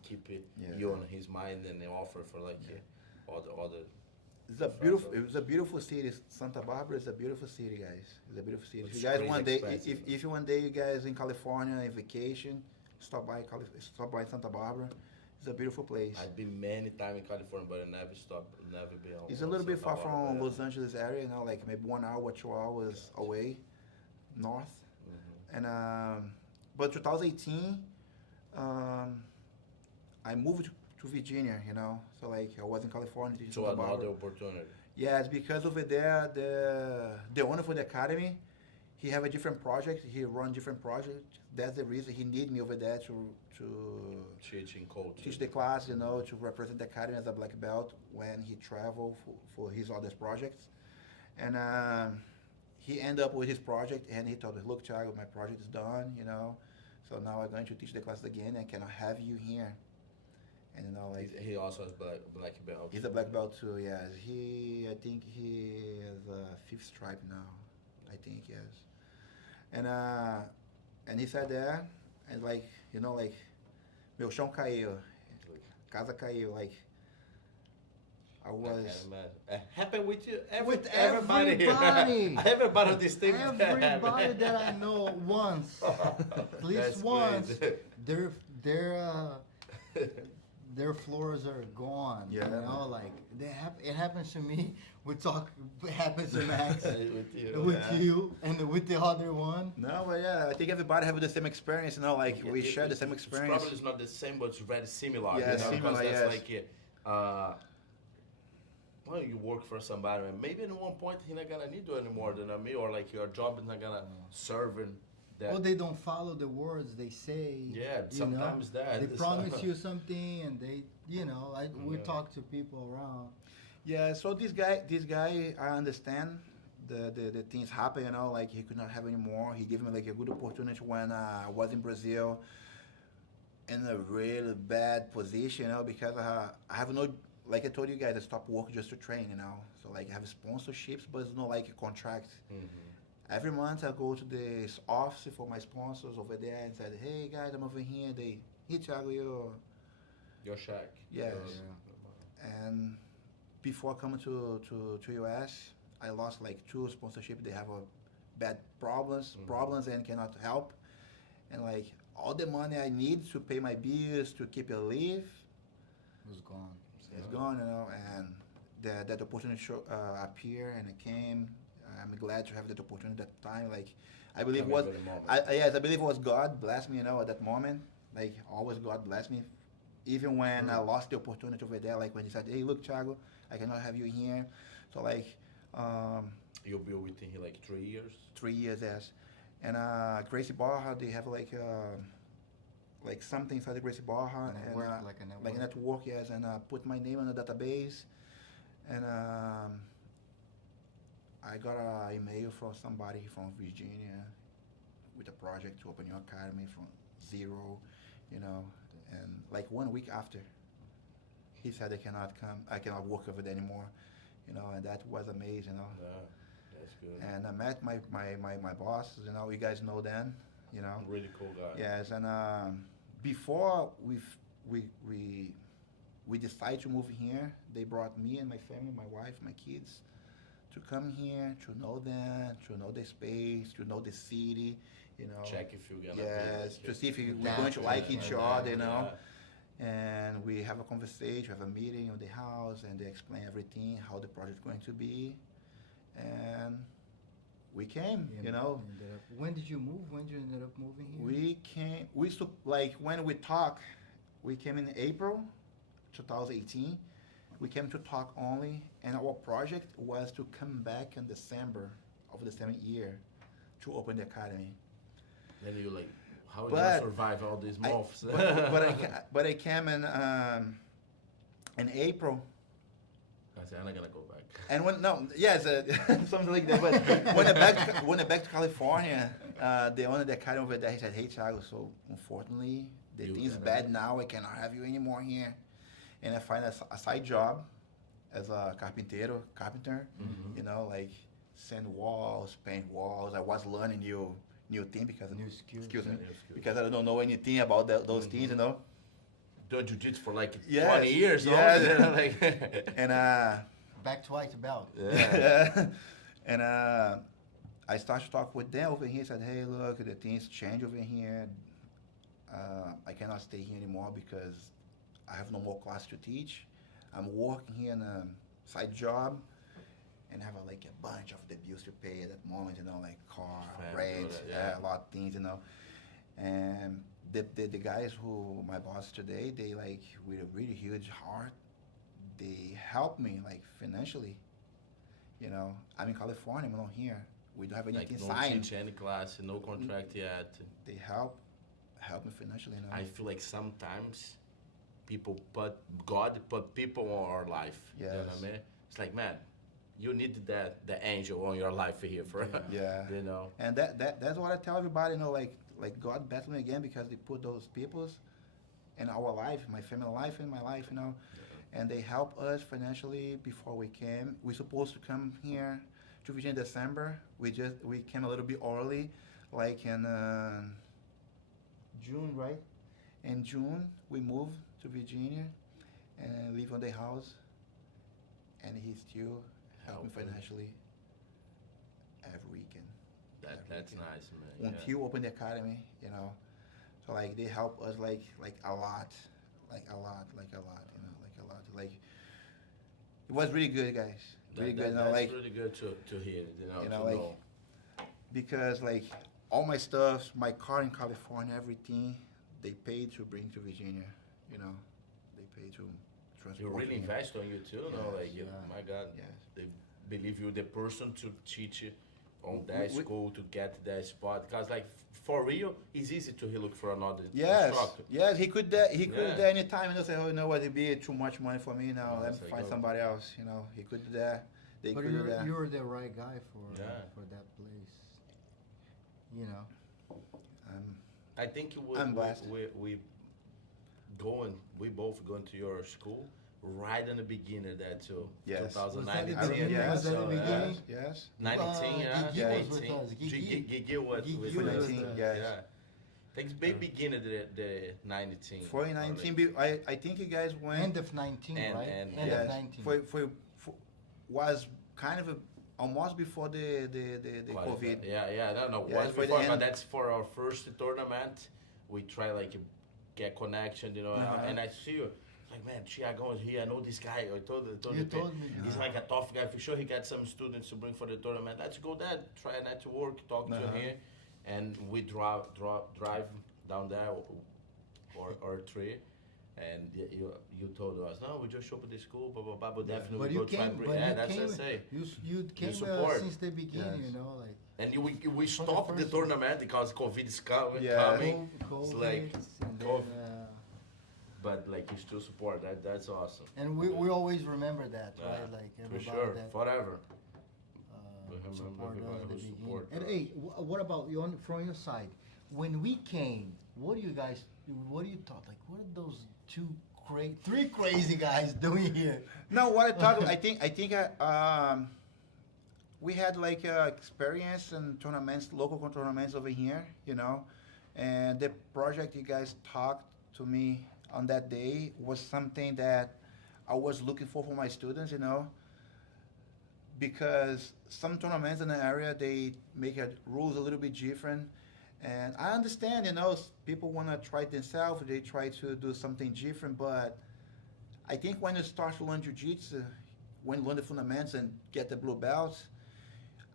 keep it Yeah. you on his mind and they offer for like other. It was a beautiful city. Santa Barbara is a beautiful city, guys. It's a beautiful city. If It's you guys crazy one day, expensive. if you one day you guys in California on vacation, stop by Santa Barbara. It's a beautiful place. I've been many times in California, but I never been on. It's a little bit Santa far Barbara, from but- Los Angeles area, you know, like maybe 1 hour, 2 hours away, north. Mhm. And but 2018, I moved to Virginia, you know. So like I was in California, teaching So Santa another Barbara. opportunity. Yeah, it's because over there the owner for the academy, he have a different project. He run different projects. That's the reason he need me over there to Teaching culture. teach the class, you know, to represent the academy as a black belt when he travel for his other projects. And he ended up with his project, and he told me, look, Thiago, my project is done, you know, so now I'm going to teach the class again, and can I have you here? And you know, like He also has black belt. he's a black belt too. Yes, I think he has a 5th stripe now. I think yes. And he sat there, and like you know, like meu chão caiu, casa caiu. Like I was. It happened with you, With everybody here. everybody. Everybody on this thing. Everybody that I know once, at least That's once, crazy. their floors are gone. Yeah. You know, like it happens to me. It happens to Max, with you. with Yeah. you, and with the other one. No, but yeah, I think everybody have the same experience. You know, like we share the same experience. It's probably not the same, but it's very similar. Yeah, you know, similar, because that's yes. like, well, you work for somebody, and maybe at one point he's not gonna need you anymore than me, or like your job is not gonna serve in that. Well, they don't follow the words they say. Yeah, you sometimes know? that. They It's- promise you something, and they, we Yeah. talk to people around. Yeah, so this guy, I understand the things happen, you know, like he could not have anymore. He gave me like a good opportunity when I was in Brazil in a really bad position, you know, because I have no, like I told you guys, I stopped work just to train, you know. So like I have sponsorships, but it's not like a contract. Mhm. Every month I go to this office for my sponsors over there and said, hey guys, I'm over here. They, hey Thiago, Your shack. Yes. Your- and before coming to US, I lost like 2 sponsorship. They have a bad problems and cannot help. And like all the money I need to pay my bills to keep alive It was gone. is gone, you know. And that opportunity appeared and it came. I'm glad to have that opportunity at that time. Like I believe Coming was, for the moment. yes, I believe it was God bless me, you know, at that moment. Like always God bless me. Even when I lost the opportunity over there, like when he said, hey, look, Thiago, I cannot have you here. So like, You'll be with him like 3 years. 3 years, yes. And Gracie Barra, they have like something inside the Gracie Barra. A network, like a network. Like a network, yes. And put my name on the database. And I got an email from somebody from Virginia with a project to open your academy from zero, you know. And like 1 week after, he said I cannot work over there anymore, you know, and that was amazing, you know. Yeah, that's good. And I met my boss, you know, you guys know Dan, you know. Really cool guy. Yes, and before we decided to move here, they brought me and my family, my wife, my kids, to come here, to know them, to know the space, to know the city, you know. Check if you're gonna. Yes, be to see if we're Adapt, going to like each yeah, other, you know. Yeah. And we have a conversation, have a meeting on the house, and they explain everything, how the project is going to be. And we came, Yeah, you know. when did you move? When did you end up moving here? We came, like, when we talk, we came in April 2018. We came to talk only, and our project was to come back in December of the same year to open the academy. Then you like, how are you But gonna survive all these I, months? but I came in April. I said, I'm not gonna go back. And when no, yes, something like that. But when I back to California, the owner of the academy over there, he said, "Hey, Thiago, so unfortunately, the You thing's gotta- bad now. I cannot have you anymore here." And I find a side job as a carpenter. Mhm. You know, like sand walls, paint walls. I was learning new thing because New skills. excuse me, Yeah, new skills. because I don't know anything about those things. You know, Doing jiu-jitsu for like Yes, 20 years, no? yes. Like, and Back to white belt. yeah. and I started to talk with them over here. Said, "Hey, look, the things change over here. I cannot stay here anymore because I have no more class to teach. I'm working here in a side job, and I have like a bunch of the bills to pay at that moment. You know, like car, Family, all rent, that, yeah. a lot of things. You know, and the guys who my boss today, they like with a really huge heart. They help me like financially. You know, I'm in California, I'm not here. We don't have Like anything no signed. teach any class, no contract yet. They help me financially. You know. I feel like sometimes God put people on our life. You know what Yes. I mean? It's like, man, you need the angel on your life here for Yeah. you know. And that's what I tell everybody. You know, like God bless me again because they put those peoples in our life, my family life, in my life. You know. And they help us financially before we came. We're supposed to come here to Virginia in December. We came a little bit early, like in June, right? In June, we moved to Virginia and live on the house. And he still help me Helping. financially every weekend. That's nice, man. Until we open the academy, you know. So like they help us like a lot, like a lot, you know, like a lot. Like it was really good, guys. Really good. You know, That's like really good to hear. You know, to like know. because like all my stuff, my car in California, everything, they paid to bring to Virginia. You know, they pay to transport. You really me. invest on you too, no? Yes, Like, my God, Yes. they believe you the person to teach you on We- that we- school to get that spot. Cause like for real, it's easy to look for another Yes, instructor. yes, he could. He could Yeah. do that anytime. You know, say, oh, you know what, it'd be too much money for me now. Yeah, Let it's me like, find oh. somebody else. You know, he could do that. They But could do that. you're the right guy for Yeah. that place. You know. I think I'm blessed. we both going to your school right in the beginning there too. Yes. 2019. Was that the beginning? yeah, Was that the so, beginning? Yes. 19, yeah. Gigi Yeah. was with us. Gigi. Gigi was Gigi with was us. with us. Yes. Yeah. I think it's big beginning the 19. For 19, I think you guys went. End of 19, And- right? and- End yes, of 19. for was kind of almost before the COVID. Yeah, I don't know. Yeah, Was for the before, but end. that's for our first tournament. We try like get connection, you know, Uh-huh. and I see you. Like, man, Thiago is here. I know this guy. I told You you. told me. He's like a tough guy. For sure, he got some students to bring for the tournament. Let's go there. Try a network, talk to Uh-huh. him. And we drive down there or three. And you told us, no, we just opened the school, blah, blah, blah. But definitely But we you go try came, and bring. but Yeah, you that's came, what I say. you came support. since the beginning, Yes. you know, like. And we For stopped the first- tournament because COVID is coming. Yeah. coming. COVID, It's like and then, COVID. But like you still support that's awesome. and we always remember that, Yeah, right? Like for everybody sure, that forever. We remember support us everybody at the who beginning. support And us. hey, what about you from your side? When we came, what do you thought? Like, what are those three crazy guys doing here? No, what I thought, I think we had like experience in tournaments, local tournaments over here, you know, and the project you guys talked to me on that day was something that I was looking for my students, you know, because some tournaments in the area, they make rules a little bit different. And I understand, you know, people want to try it themselves, they try to do something different, but I think when you start to learn jiu-jitsu, when you learn the fundamentals and get the blue belts,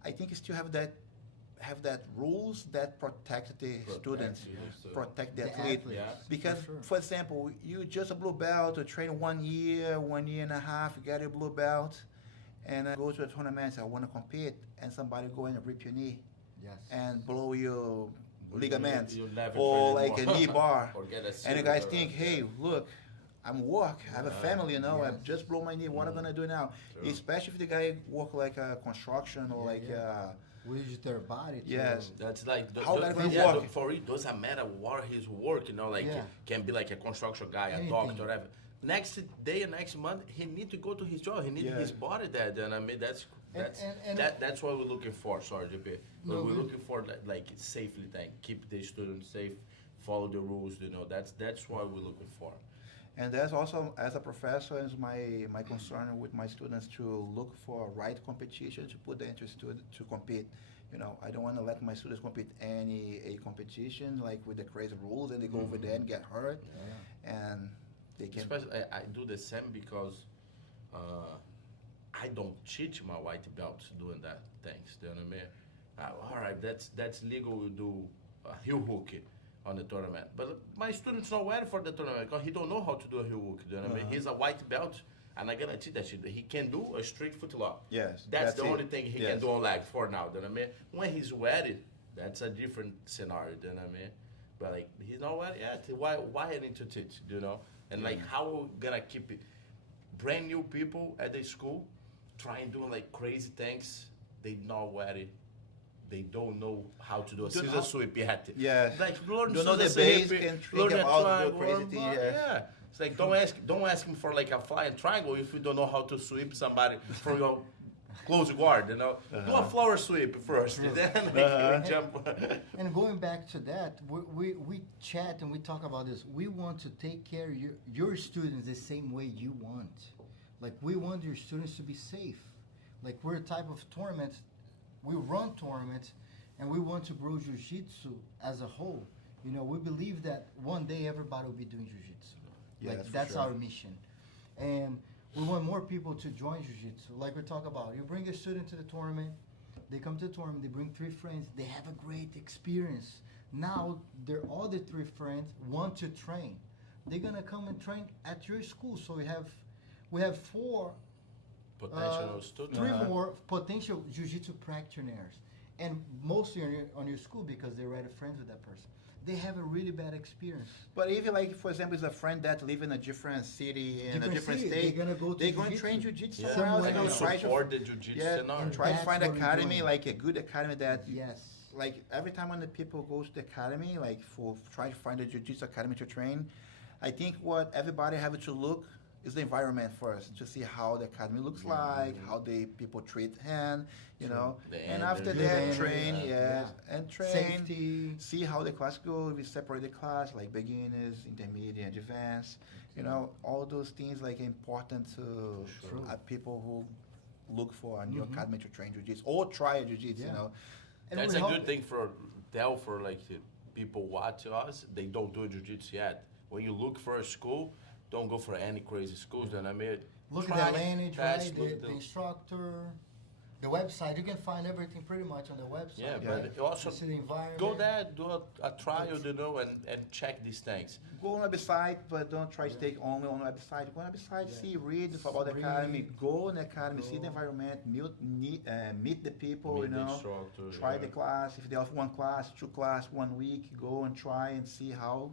I think you still have that have that rules that protect the students, you, so- protect the The athlete. athletes, Yeah. Because, for sure. for example, you just a blue belt to train 1 year and a half, you get a blue belt, and go to a tournament. I want to compete, and somebody go and rip your knee Yes. and blow your ligaments You never or train like a anymore. knee bar. Or get a And you silver guys or- think, hey, yeah. look, I'm work, I have a family, you know, I Yes. just blow my knee. What am I gonna do now? True. Especially if the guy work like a construction or Yeah, like yeah. We use their body to Yes. That's like How that gonna yeah, work? for it doesn't matter what his work, you know, like Yeah. can be like a construction guy, Anything. a doctor, whatever. Next day and next month, he need to go to his job. He need Yeah. his body there. Then I mean, that's And- that's what we're looking for. Sorry, JP. No, We're good. looking for like safely thing. Keep the students safe. Follow the rules. You know, that's what we're looking for. And that's also, as a professor, is my concern with my students to look for a right competition to put them to compete. You know, I don't want to let my students compete a competition like with the crazy rules, and they go over there and get hurt, and they can. Especially, I do the same because I don't teach my white belts doing that things. You know what I mean? All right, that's legal. We do a heel hook on the tournament, but my student's not ready for the tournament because he don't know how to do a heel hook. You know what I mean? He's a white belt, and I guarantee that he can do a straight foot lock. Yes, that's the it. only thing he Yes. can do on leg for now. You know what I mean? When he's ready, that's a different scenario. You know what I mean? But like he's not ready yet. Why I need to teach? You know? And like how we gonna keep it? Brand new people at the school trying doing like crazy things. They not ready. They don't know how to do a Don't scissor know- sweep yet. Yes. Like learn Don't know the scissor base, sweep, can learn think a about the triangle, crazy learn thing, bar- yes. Yeah. It's like don't ask him for like a flying triangle if you don't know how to sweep somebody from your close guard. You know, do a flower sweep first, and then like, you jump. And going back to that, we chat and we talk about this. We want to take care of your students the same way you want. Like we want your students to be safe. Like we're a type of tournament. We run tournaments, and we want to grow jiu-jitsu as a whole. You know, we believe that one day everybody will be doing jiu-jitsu. Yeah, Like for that's sure. our mission, and we want more people to join jiu-jitsu. Like we talk about, you bring a student to the tournament, they come to the tournament, they bring 3 friends, they have a great experience. Now their other 3 friends want to train. They're gonna come and train at your school. So we have 4 Potential student. 3 more potential jiu-jitsu practitioners, and mostly on your school because they're already friends with that person. They have a really bad experience. But even like, for example, is a friend that live in a different city in a different city, state, they're gonna go to they're going to jiu-jitsu. train jiu-jitsu Yeah, somewhere else. Somewhere They're going else. to try to support the jiu-jitsu yeah, scenario. and try to That's find what we're academy, doing. like a good academy that Yes. like every time when the people go to the academy, like for try to find a jiu-jitsu academy to train, I think what everybody have to look is the environment first to see how the academy looks like, how the people treat hand, you know, The and energy. after Good that energy, train, yeah. yes, and train. Safety. See how the class go. We separate the class like beginners, intermediate, and advanced. You know, all those things like important to True. people who look for a new Mhm. academy to train jiu-jitsu or try jiu-jitsu. Yeah. You know. And That's we a help- good thing for like the people watch us. They don't do jiu-jitsu yet. When you look for a school, don't go for any crazy schools. Then I mean, Look try, at the lineage, test, right? look The instructor, the website. You can find everything pretty much on the website. Yeah, Yeah. but also You see the environment. go there, do a trial, you know, and check these things. Go on the website, but don't try to take only on the website. Go on the website, Yeah. see, read about the Read. academy. Go on the academy, see the Go. environment, meet the people. Meet you the know, instructor, try yeah. the class. If they have 1 class, 2 class, 1 week, go and try and see how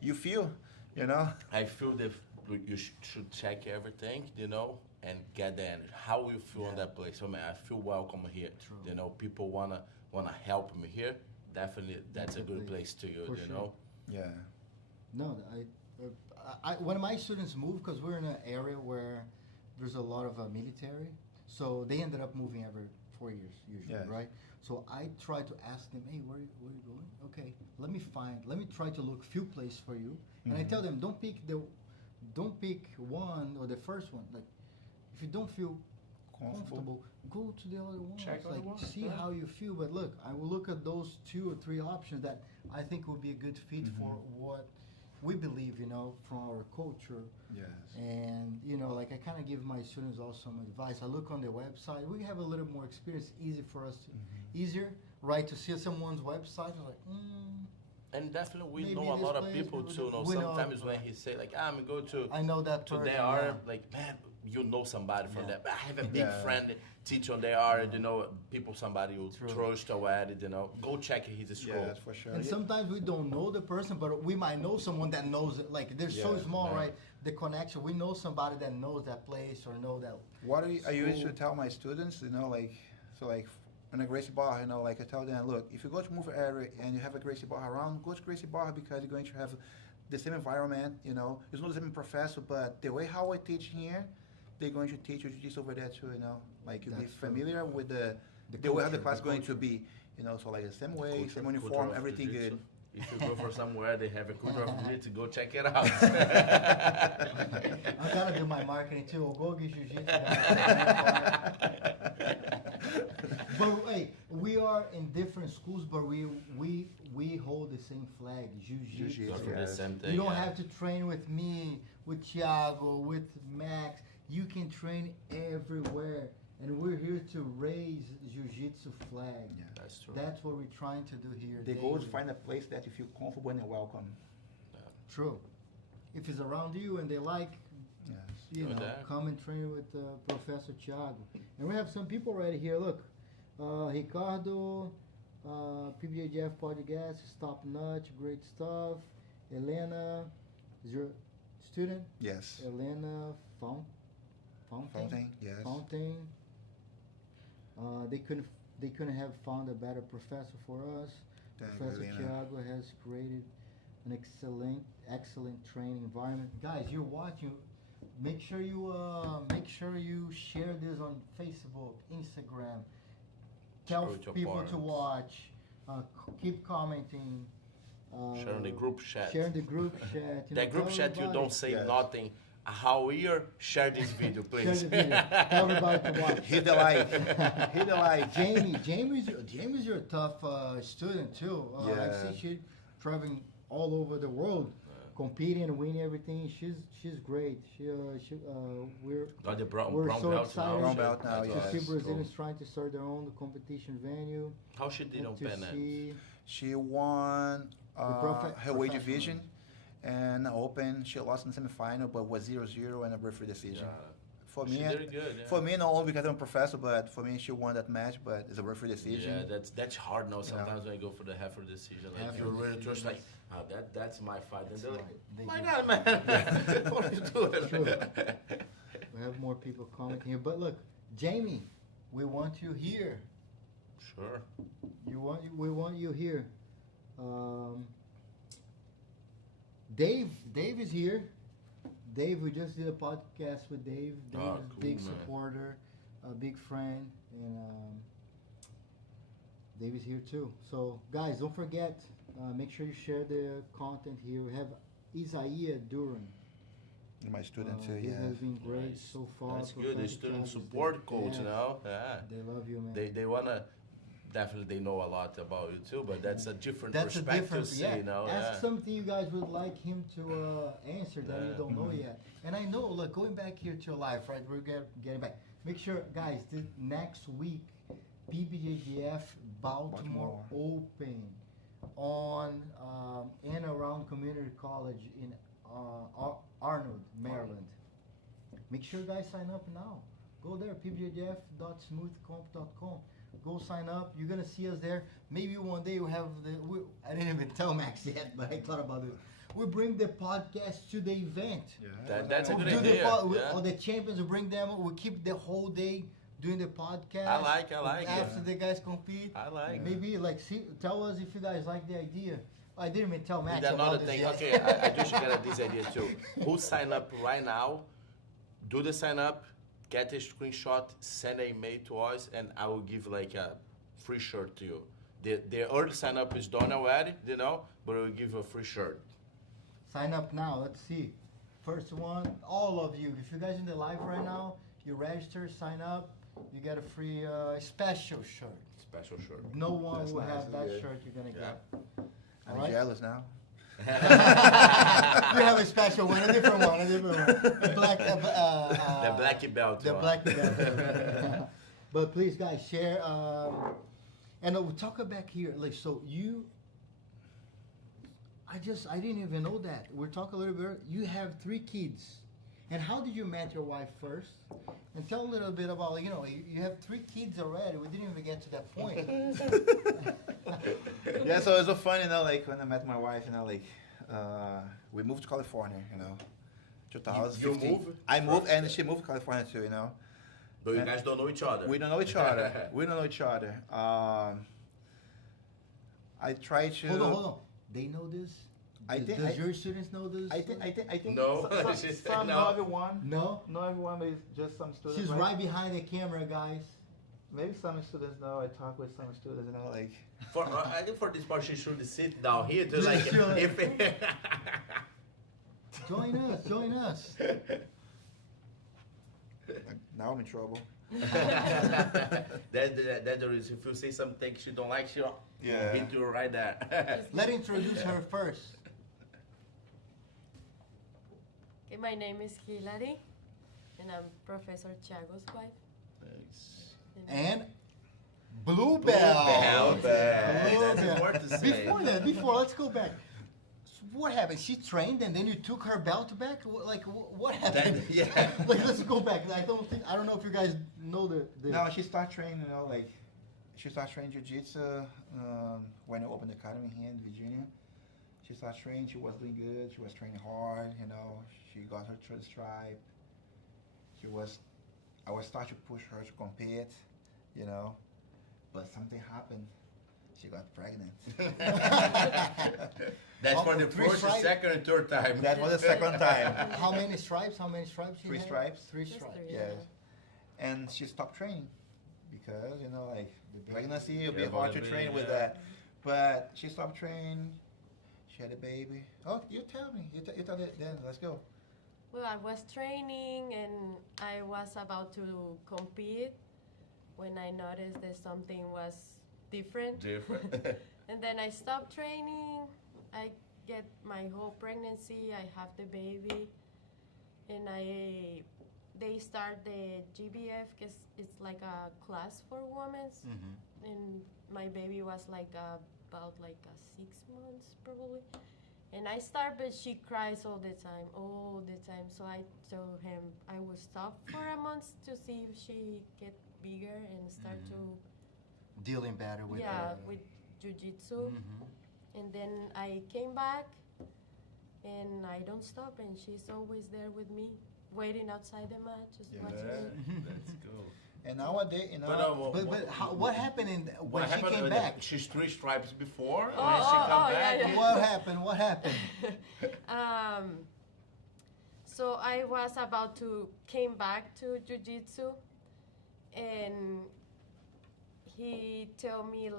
you feel. You know. I feel that you should check everything, you know, and get the energy. How you feel in that place? I mean, I feel welcome here. True. You know, people wanna help me here. Definitely, that's a good Definitely. place to go. For You sure. know. Yeah. No, when my students moved, because we're in an area where there's a lot of military, so they ended up moving every 4 years usually, Yes. right? So I try to ask them, hey, where are you going? Okay, let me try to look few places for you, and I tell them, don't pick one or the first one. Like, if you don't feel comfortable, go to the other ones. Check other like, ones, see yeah. how you feel. But look, I will look at those 2 or 3 options that I think will be a good fit for what we believe, you know, from our culture. Yes. And, you know, like I kind of give my students also some advice. I look on the website. We have a little more experience, easy for us, easier right? To see someone's website, it's like, And definitely we Maybe know a this lot of place, people maybe too. that- Know we know sometimes people. when he say like, I'm go to I know that person. their area, yeah. like man, you know somebody from Yeah. that. I have a big Yeah. friend teach on their area, you know, people somebody who True. trust about it, you know. Go check his school. Yeah, that's for sure. And Yeah. sometimes we don't know the person, but we might know someone that knows it. Like they're so Yeah, small, yeah. right? The connection. We know somebody that knows that place or know that. What I used to School. tell my students, you know, like, so like in a Gracie Bar, you know, like I tell them, look, if you go to move area and you have a Gracie Bar around, go to Gracie Bar because you're going to have the same environment, you know. It's not the same professor, but the way how I teach here, they're going to teach you just over there too, you know. Like you'll be That's true. familiar with the way how the culture, class the going to culture. be, you know. So like the same way, Culture- same culture uniform, of everything jiu-jitsu. good. If you go for somewhere they have a culture of jiu-jitsu, go check it out. I gotta do my marketing too. Ogogi Jiu-Jitsu. But hey, we are in different schools, but we hold the same flag, Jiu-Jitsu. Jiu-Jitsu, Go for the Yes. same thing. You don't yeah. have to train with me, with Thiago, with Max. You can train everywhere. And we're here to raise Jiu-Jitsu flag. Yeah. That's true. That's what we're trying to do here. The goal is daily. find a place that you feel comfortable and welcome. True. If it's around you and they like, Yes. you Do know, that. come and train with Professor Thiago. And we have some people right here. Look, Ricardo, PBJJF podcast is top notch, great stuff. Elena is your student. Yes. Elena Fountain. Yes. Fountain. They couldn't have found a better professor for us. Thank you, Professor Elena. Thiago has created an excellent training environment. Guys, you're watching. Make sure you share this on Facebook, Instagram. Tell Share with your people to parents. watch. Keep commenting. Share in the group chat. Share in the group chat. You That know, group tell chat you everybody. don't say Yes. nothing. How year? Share this video, Share please. the video. Tell everybody to watch. Hit the like. Hit the like. Jamie's your tough student too. I Yeah. see she traveling all over the world, competing and winning everything. She's great. We're Got the brown We're brown so belt excited. now. Brown belt now, That's yes. to see awesome. Brazilians trying to start their own competition venue. How she did and on to pen? see She won her weight professional. division and open. She lost in the semifinal, but was 0-0 and a referee decision. For She me, did good. Yeah. for me, not only because I'm a professor, but for me, she won that match. But it's a referee decision. Yeah, that's hard now. Sometimes when you go for the heifer decision, like Heifer you really decision, trust, like, yes. that's my fight. And That's they're like, right. They my do. God, man, what are you doing? Sure. We have more people commenting here, but look, Jamie, we want you here. Sure. We want you here. Dave is here. Dave, we just did a podcast with Dave. Dave Oh, is a cool, big man. supporter, a big friend, and Dave is here too. So, guys, don't forget, make sure you share the content here. We have Isaiah Duran. My student too. He Yeah. has been great Nice. so far. That's good. The Professor student Thiago is support there. coach, Yes. you know? Yeah. They love you, man. They wanna definitely they know a lot about you too, but that's a different That's a perspective. different, See, yeah. you know? Ask Yeah. something you guys would like him to answer that you Yeah. don't know Mhm. yet. And I know, look, going back here to life, right? We're getting back. Make sure, guys, the next week, PBJJF Baltimore Open on and around Community College in Arnold, Maryland. Make sure you guys sign up now. Go there, pbjjf.smoothcomp.com. Go sign up. You're gonna see us there. Maybe one day we'll have I didn't even tell Max yet, but I thought about it. We bring the podcast to the event. That's a We'll good do idea. all the champions. We bring them. We keep the whole day doing the podcast. I like it. After the guys compete, I like. maybe tell us if you guys like the idea. I didn't even tell Max That's about another this thing. yet. Okay, I do should get this idea too. Who sign up right now? Do the sign up, get a screenshot, send an email to us, and I will give like a free shirt to you. The early sign up is done already, you know, but I will give you a free shirt. Sign up now. Let's see. First one, all of you. If you guys in the live right now, you register, sign up, you get a free special shirt. Special shirt. No one That's will nice, have that's that good. shirt you're gonna Yeah. get. I'm Alright. jealous now. We have a special one, a different one, a different one. The black, The black belt. the one. black belt. But please, guys, share. And we'll talk back here. Like, so you, I didn't even know that. We're talking a little bit. You have 3 kids. And how did you meet your wife first? And tell a little bit about, you have 3 kids already. We didn't even get to that point. Yeah, so it was so funny, like when I met my wife, we moved to California, 2015. You moved? I moved, and she moved to California too, But you guys don't know each other. We don't know each other. We don't know each other. I try to. Hold on. They know this? Does your students know this? I think. No. Some No. know everyone. No? Not everyone, but just some students. She's right behind the camera, guys. Maybe some students know. I talk with some students, I think for this part she should sit down here to like Sure. if Join us. Now I'm in trouble. that there is if you say something she don't like she'll hit you right there. Let's introduce her first. Okay, my name is Hilary, and I'm Professor Thiago's wife. And Blue Bell. Bell. That's Blue Bell. important to say. Before, let's go back. What happened? She trained and then you took her belt back? What happened? Yeah. Let's go back. I don't know if you guys know the No, she started training, she started training jiu-jitsu when I opened the academy here in Virginia. She started training, she was doing good, she was training hard, she got her third stripe. I was starting to push her to compete, but something happened. She got pregnant. That's for the Three first, stripes? second, and third time. That was the second time. How many stripes? She 3 had? stripes. 3 Just stripes. 3, Yes. And she stopped training because, the pregnancy, it'll be hard to train with that. But she stopped training. She had a baby. Oh, you tell me. You tell it then. Let's go. Well, I was training and I was about to compete when I noticed that something was different. And then I stopped training. I get my whole pregnancy. I have the baby, and they start the GBF because it's like a class for women. Mm-hmm. And my baby was about 6 months probably. And I start, but she cries all the time. So I told him I would stop for a month to see if she get bigger and start to Dealing better with with jiu-jitsu. Mm-hmm. And then I came back, and I don't stop, and she's always there with me, waiting outside the mat, just watching me. Let's go. And nowadays, what happened when she came back? She's 3 stripes before. When Oh, she come oh, back. yeah. What happened? So I was about to came back to jiu-jitsu, and he told me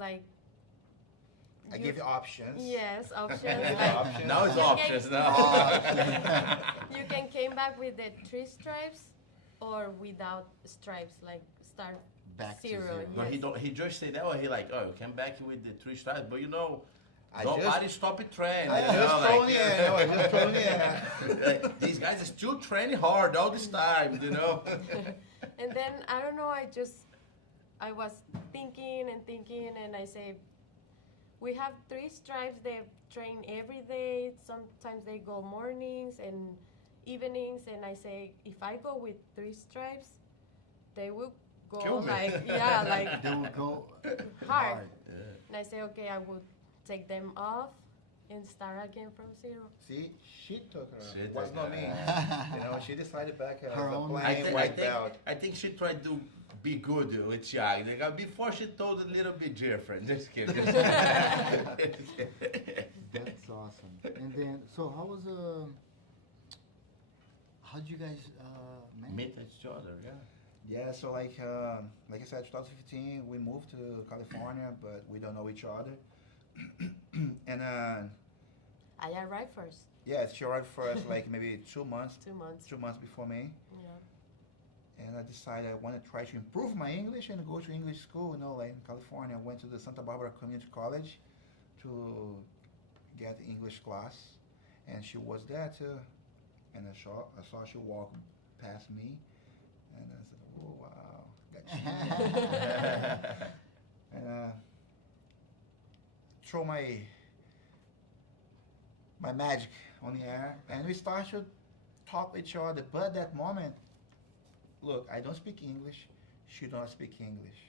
I give you options. Yes, options. Options. Now it's You options can- now. You can came back with the 3 stripes or without stripes, start Back to zero. zero. No, Yes. he don't. He just say that. Or he came back with the 3 stripes. But I nobody stop it training. I just throwing it. I just throwing it. Like, these guys are still training hard all this time. And then I don't know. I was thinking, and I say, we have 3 stripes. They train every day. Sometimes they go mornings and evenings. And I say, if I go with 3 stripes, they will go Kill me. They will go hard. And I say, okay, I will take them off and start again from 0. See, she took her. She It was took not her. me. She decided back as Her a own- plain white belt. I think she tried to be good with Thiago. Before she told a little bit different. Just kidding. That's awesome. And then, so how did you guys meet? Meet each other, yeah. Yeah, so like I said, 2015, we moved to California, but we don't know each other. And I arrived first, yeah, she arrived first, maybe 2 months, 2 months. 2 months before me. Yeah. And I decided I want to try to improve my English and go to English school, in California. I went to the Santa Barbara Community College to get English class, and she was there too. And I saw she walk past me, and I said, "Oh wow, got you." And throw my magic on the air, and we start to talk with each other. But at that moment, look, I don't speak English. She don't speak English.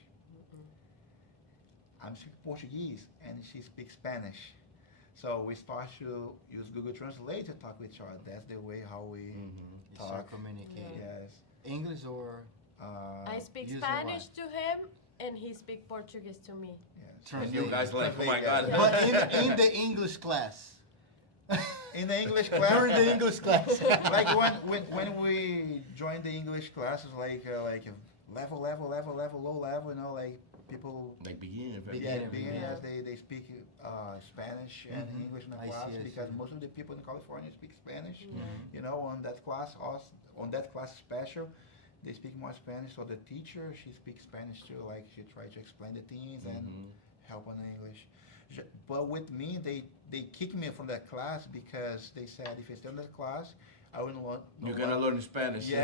I'm speaking Portuguese, and she speaks Spanish. So we start to use Google Translate to talk with each other. That's the way how we You talk. start communicating. Yes. English or I speak use Spanish to him, and he speak Portuguese to me. Yes. And you guys like, oh my Translate, God. But in the English class. In the English class. During the English class. Like when we joined the English classes, like level, low level, you know, like people. Like beginner, very Beginners, Yeah. they speak Spanish and Mhm. English in the I class see, I because see. most of the people in California speak Spanish. Yeah. You know, on that class, special, they speak more Spanish. So the teacher, she speaks Spanish too. Like she tries to explain the things and help on English. But with me, they kicked me from that class because they said if I stay in that class, I wouldn't want. You're gonna learn Spanish. Yeah.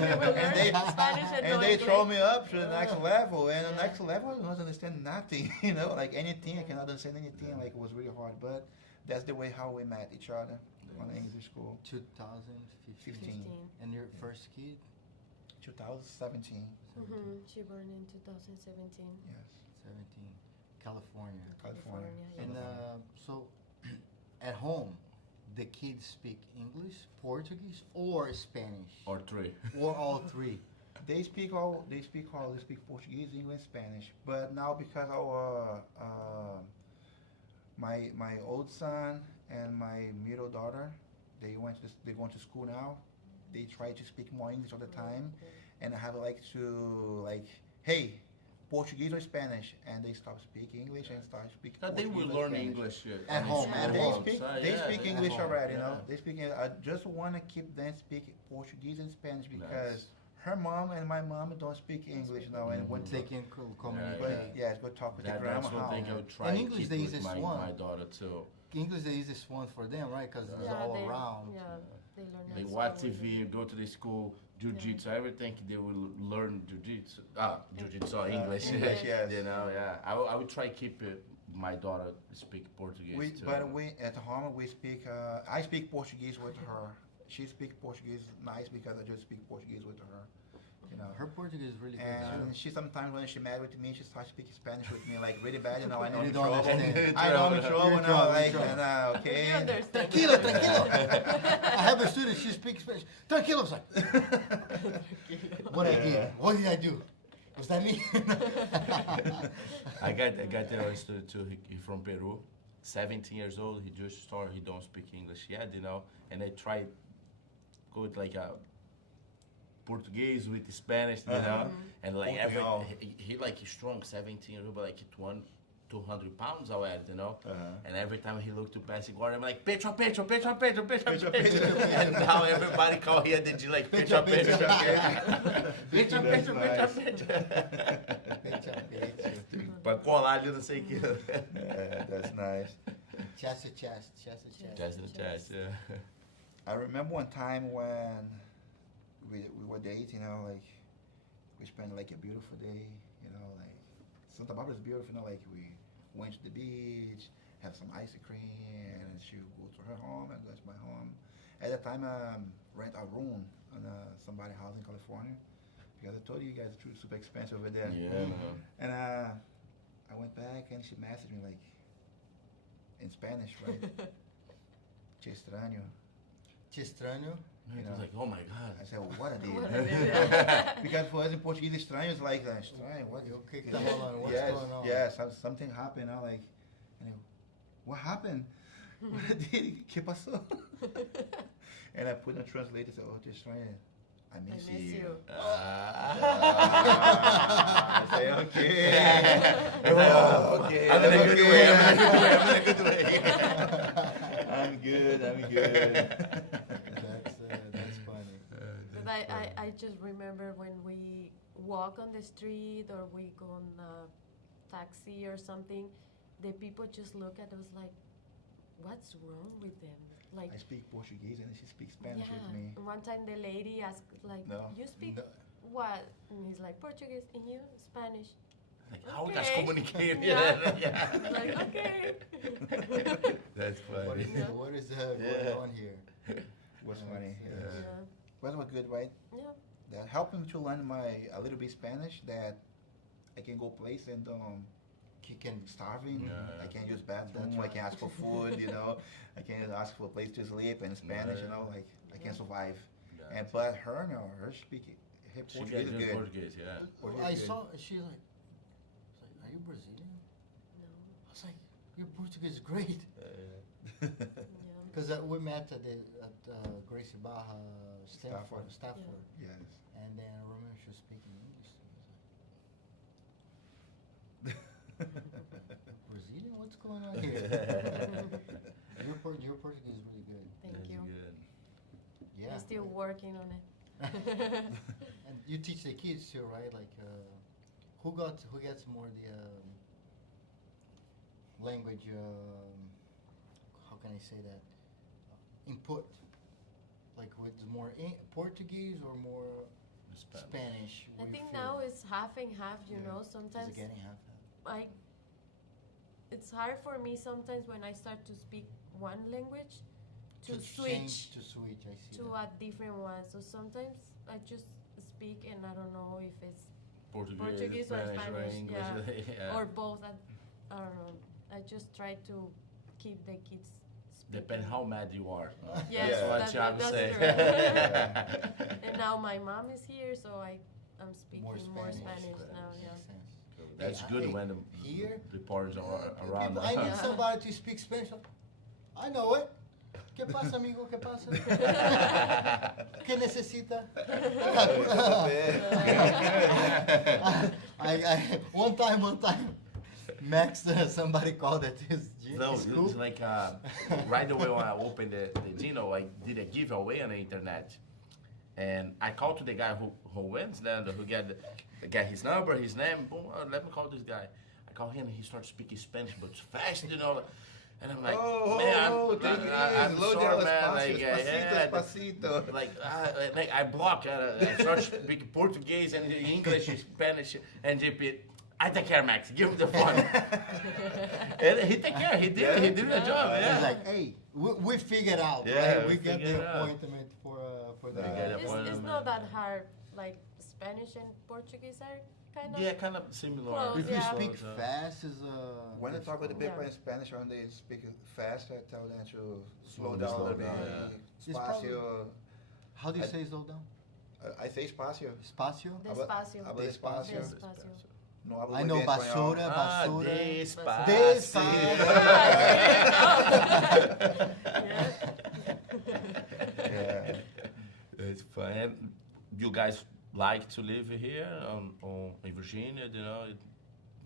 We will And learn they- Spanish and And no they English. throw me up to the next Yeah. level, and the Yeah. next level I don't understand nothing, you know, like anything, I cannot understand anything, like it was really hard, but that's the way how we met each other on the English school. 2015. 15. And your first kid? 2017, She born in 2017. yes, 17. California. California. yeah. And so, at home, the kids speak English, Portuguese, or Spanish, Or three. or all three. They speak Portuguese, English, Spanish, but now because our, my old son and my middle daughter, they going to school now, they try to speak more English all the time, and I have hey, Portuguese or Spanish, and they stop speaking English and start speaking They Portuguese will or learn Spanish. English At home, Yeah. at They home. speak, outside, they yeah, speak at English home, already, you know. yeah. They speak. I just want to keep them speak Portuguese and Spanish because Nice. her mom and my mom don't speak English now, and when They can communicate. go talk with the That's grandma. one thing I how. would try And to English keep the with easiest my, one. my daughter too. English is the easiest one for them, right? Because it's Yeah, all they, around. Yeah, they learn. They at watch school. TV, go to the school, jiu-jitsu, everything. They will learn jiu-jitsu. Jiu-jitsu, English. English, yes. You know, yeah. I would try to keep my daughter speak Portuguese too. But we at home we speak. I speak Portuguese with her. She speaks Portuguese nice because I just speak Portuguese with her. You know. Her Portuguese is really good And too. she sometimes when she mad with me, she starts speaking Spanish with me like really bad. You know, I know You I'm in don't trouble. understand. I know I'm in trouble You're in now. trouble, Like, you're in and, okay. You understand. Tranquilo, tranquilo. I have a student, she speaks Spanish. Tranquilo, sir. What I did? What did I do? Was that me? I got the student too. He from Peru, 17 years old. He just started. He don't speak English yet, you know. And I try go with like a Portuguese with Spanish, you know. And like Portugal. he like he's strong, 17 years old, but like 200 pounds I had, you know. And every time he looked to pass guard, I'm like Pecho. And now everybody call here the G like Pecho. Pra colar ali, não sei o que. Yeah, that's nice. Chest to chest, chest to chest. Chest to chest, yeah. I remember one time when we were dating, you know, like we spent like a beautiful day, you know, like Santa Barbara is beautiful, you know, like we went to the beach, have some ice cream, and she would go to her home and go to my home. At that time, rent a room on somebody's house in California because I told you guys it's super expensive over there. Yeah, man. And I went back and she messaged me like in Spanish, right? Te extraño. Te extraño. I was like, oh my God. I said, well, what I did? What I did. Because for us in Portuguese, estranho is like estranho. What? Okay, come on, what's yes, going on? yes, something happened. I like, and I, what happened? What I did? ¿Qué pasó? And I put in a translator. Said, oh, te estranho. I miss you. I say, okay. Okay. I'm in a good way. I'm good. That's funny. But I just remember when we walk on the street or we go on a taxi or something, the people just look at us like, what's wrong with them? Like, I speak Portuguese and she speaks Spanish yeah. with me. And one time the lady asked like, No. you speak No. what? And he's like, Portuguese, and you Spanish. Like, how we guys Okay. communicate? Yeah. Yeah. Like, okay. That's funny. What is going on here? Was funny. Yeah. Yes. Yeah. But it was good, right? Yeah. That helped me to learn a little bit Spanish. That I can go place and You can starving. Yeah. I can use bathroom. That's I can ask for food. I can ask for a place to sleep in Spanish. Like I can survive. Yeah. And but her speak her She Portuguese can is do good. Portuguese, yeah. Portuguese I good. saw. She's like, are you Brazilian? No. I was like, your Portuguese is great. Yeah. Because we met at Gracie Barra Stafford. Yes. And then I remember she was speaking English. To me. I was like, Brazilian? What's going on here? Your Portuguese is really good. Thank That's you. good. Yeah. I'm still working on it. And you teach the kids too, right? Like, who gets more the language? How can I say that? Input. Like with more Portuguese or more Spanish? I we think feel? now it's half and half. You Yeah. know, Is it sometimes getting half? it's hard for me sometimes when I start to speak one language to change switch to switch. I see. to that. a different one. So sometimes I just speak and I don't know if it's Portuguese or or Spanish, English. yeah. or both. I don't know. I just try to keep the kids speaking. Depend how mad you are. Yes, That's what Thiago that's say. true. And now my mom is here, so I'm speaking more Spanish now. Yeah. Makes sense. That's Hey, good hey, when here, the parties are around. People, I need Yeah. somebody to speak Spanish. I know it. ¿Qué pasa, amigo? ¿Qué pasa? ¿Qué necesita? One time, Max, somebody called at his No, school. it's like right away when I opened the Gino, I did a giveaway on the internet, and I called to the guy who wins, then who get his number, his name. Boom, let me call this guy. I call him, and he starts speaking Spanish, but fast, And I'm like, I'm sorry, man. Like, Despacito. like I block. I start speaking Portuguese and English, Spanish, and JP. I take care, Max. Give him the phone. And he take care. He did. He did the job. He's Yeah. like, hey, we figured out, Yeah, right? we We got figured the it out. appointment for the. We got it. It's not that hard. Like Spanish and Portuguese are kind of. Yeah, kind of similar. Close, If you yeah. speak fast, is When I talk with the people Yeah. in Spanish, when they speak fast, I tell them to slow Slow down a little bit. down, yeah. It's Espacio. How do you I- say slow down? I say espacio. Espacio. Despacio. Habla despacio. Despacio. No hablo I muy know bien español. basura, Ah, basura. Yeah. It's fun. And you guys like to live here in Virginia?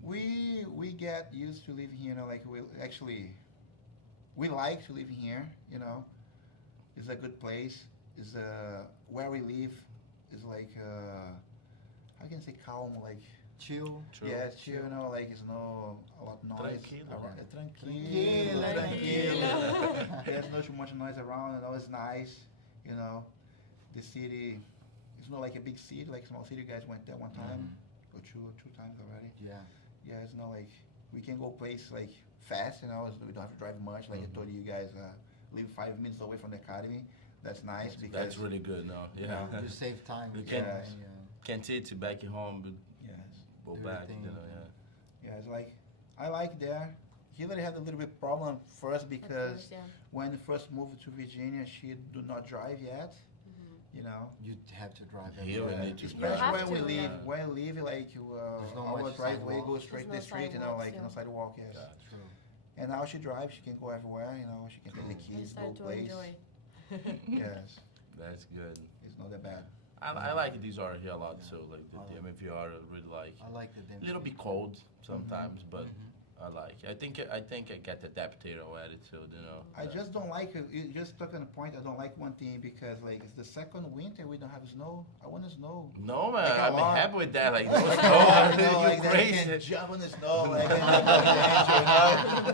We get used to living here, like we like to live here, It's a good place. It's where we live is like how can I say calm, like Chill. True. yeah, it's chill, like it's no a lot of noise. Tranquilo, around. né? Tranquilo, Tranquilo. There's not too much noise around, it's nice, The city, it's not like a big city, like small city. You guys went there one time or two times already. Yeah. Yeah, it's not like we can go place like fast, we don't have to drive much. Like I told you guys, live 5 minutes away from the academy. That's nice because That's really good. No, yeah. You save time. You because, can- Can't take it back home, but yes, go Do back. everything. yeah, it's like I like there. Hillary had a little bit problem first because Yeah. when we first moved to Virginia, she do not drive yet. You have to drive. Here we everywhere. need to Especially have where we to, live, yeah. where we live, like There's no our much driveway sidewalk. goes straight to the There's no street, sidewalks, like no yeah. sidewalk, yes. True. And now she drives, she can go everywhere, she can take the I kids, go start to place. enjoy. Yes, That's good. it's not that bad. I like these are here a lot Yeah. too. Like the I like- DMVR, I really like. I like the A little bit cold sometimes, but Mhm. I like. I think I get adapted or attitude. I just don't like it. You just stuck on a point. I don't like one thing because like it's the second winter we don't have snow. I want snow. No man, Like a I'm lot. happy with that. Like no I snow, know, you like that you can crazy. jump on the snow. Like,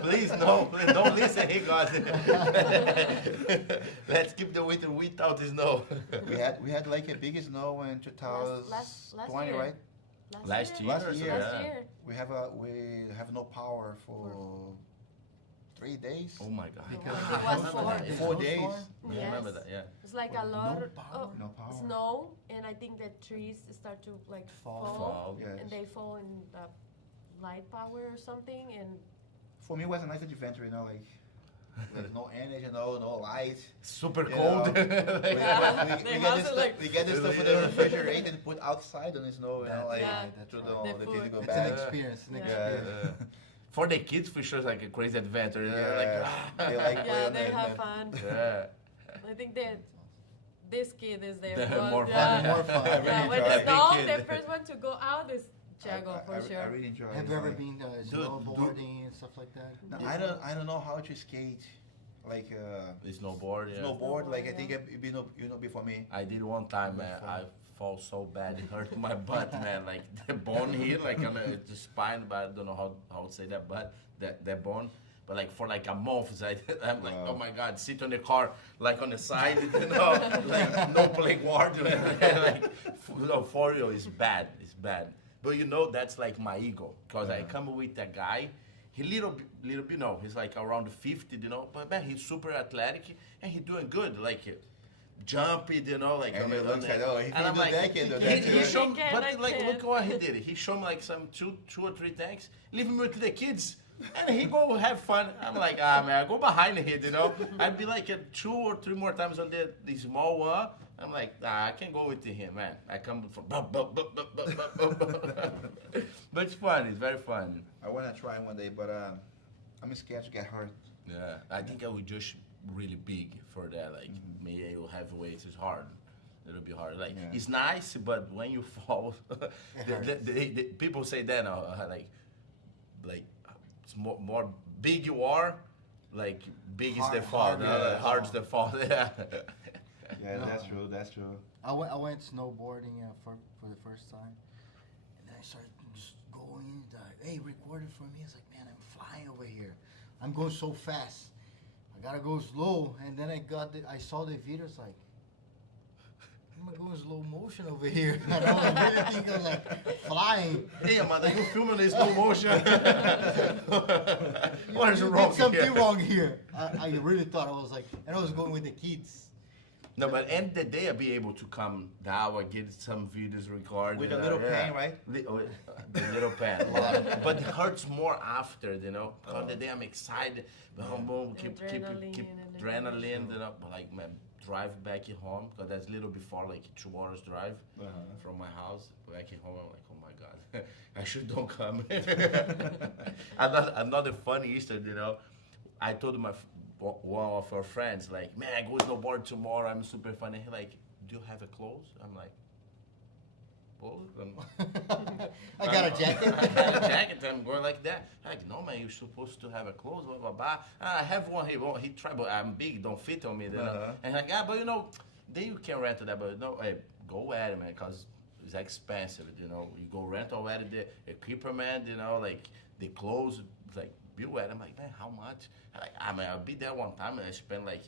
Please no, please don't listen, hey God. Let's keep the winter without the snow. we had like a big snow in 2020, last year. right? Last year? Last year. Last year. We have no power for 3 days. Oh my God. Because It was there's 4 no days. storm? Yeah, I Yes. remember that, yeah. It's like a No lot power? of No power. snow, and I think the trees start to like Fall. fall, Yes. and they fall in the light power or something, and For me, it was a nice adventure, like there's no energy, no light. Super You cold. know. Like, They We get also this stuff, like- we get this stuff in the refrigerator and put outside on the snow, like Yeah. That's to right. the The kids food. go It's an back. experience. An Yeah. experience. for the kids, for sure, it's like a crazy adventure. You know, Yeah. like, They like yeah, playing they and have then- fun. yeah. I think that this kid is there. They're more yeah. fun. More fun. I really Yeah, when enjoy the it. snow, Big the kid. first one to go out is Thiago for I sure. really enjoy Have it. you ever like- been snowboarding and stuff like that? No, I don't know how to skate, like The snowboard, yeah. snowboard. Like I Yeah. think it be no be for me. I did one time, man. I fall so bad, it hurt my butt, man. Like the bone here, like on the spine, but I don't know how to say that, but that bone. But like for like a month, I'm like, Wow. oh my God, sit on the car, like on the side, like no playing war, like for real, it's bad, But that's like my ego, cause I come with a guy. He little bit, he's like around 50, but man, he's super athletic and he's doing good, like jumping, like. And on it the- looks like, oh, he and can I'm do like, that, can do he, that he too. showed, I but can, I like, can. look what he did. He showed me like some two or three tanks, leave me with the kids, and he go have fun. I'm like, man, go behind here, I'd be like 2 or 3 more times on the small one. I'm like, I can't go with him, man. I come from, but it's fun. It's very fun. I wanna try one day, but I'm scared to get hurt. Yeah, I think I would just really big for that. Like me, I will have weights. It's hard. It'll be hard. Like Yeah. it's nice, but when you fall, the people say that like it's more big you are, like big is the fall. Hard's the fall. Yeah. Yeah, No. that's true. That's true. I went snowboarding for the first time, and then I started just going. Hey, record it for me. It's like, man, I'm flying over here. I'm going so fast. I gotta go slow. And then I saw the video. It's like, I'm going slow motion over here. I don't really think I was like flying. Hey, man, you filming in slow motion. What is You wrong did something here? wrong here. I really thought I was like, and I was going with the kids. No, but end the day I'll be able to come down and get some videos recorded. With a little pen, right? The little pen. But it hurts more after, On the day I'm excited, boom, keep Adrenaline adrenaline, But like, man, drive back home, because that's a little before, like 2 hours drive from my house. Back home, I'm like, oh my God, I should don't come. Another funny Easter, I told one of our friends, like, man, I go snowboard tomorrow. I'm super funny. He like, do you have a clothes? I'm like, well, I got a jacket. I got a jacket. I'm going like that. Like, no, man, you're supposed to have a clothes. Blah blah blah. I have one. He tried, but I'm big. Don't fit on me. And like, but then you can rent that. But no, hey, go at it, man, cause it's expensive. You go rent already the equipment. Like the clothes, like. I'm like, man, how much? I'm like, man, I'll be there one time and I spent like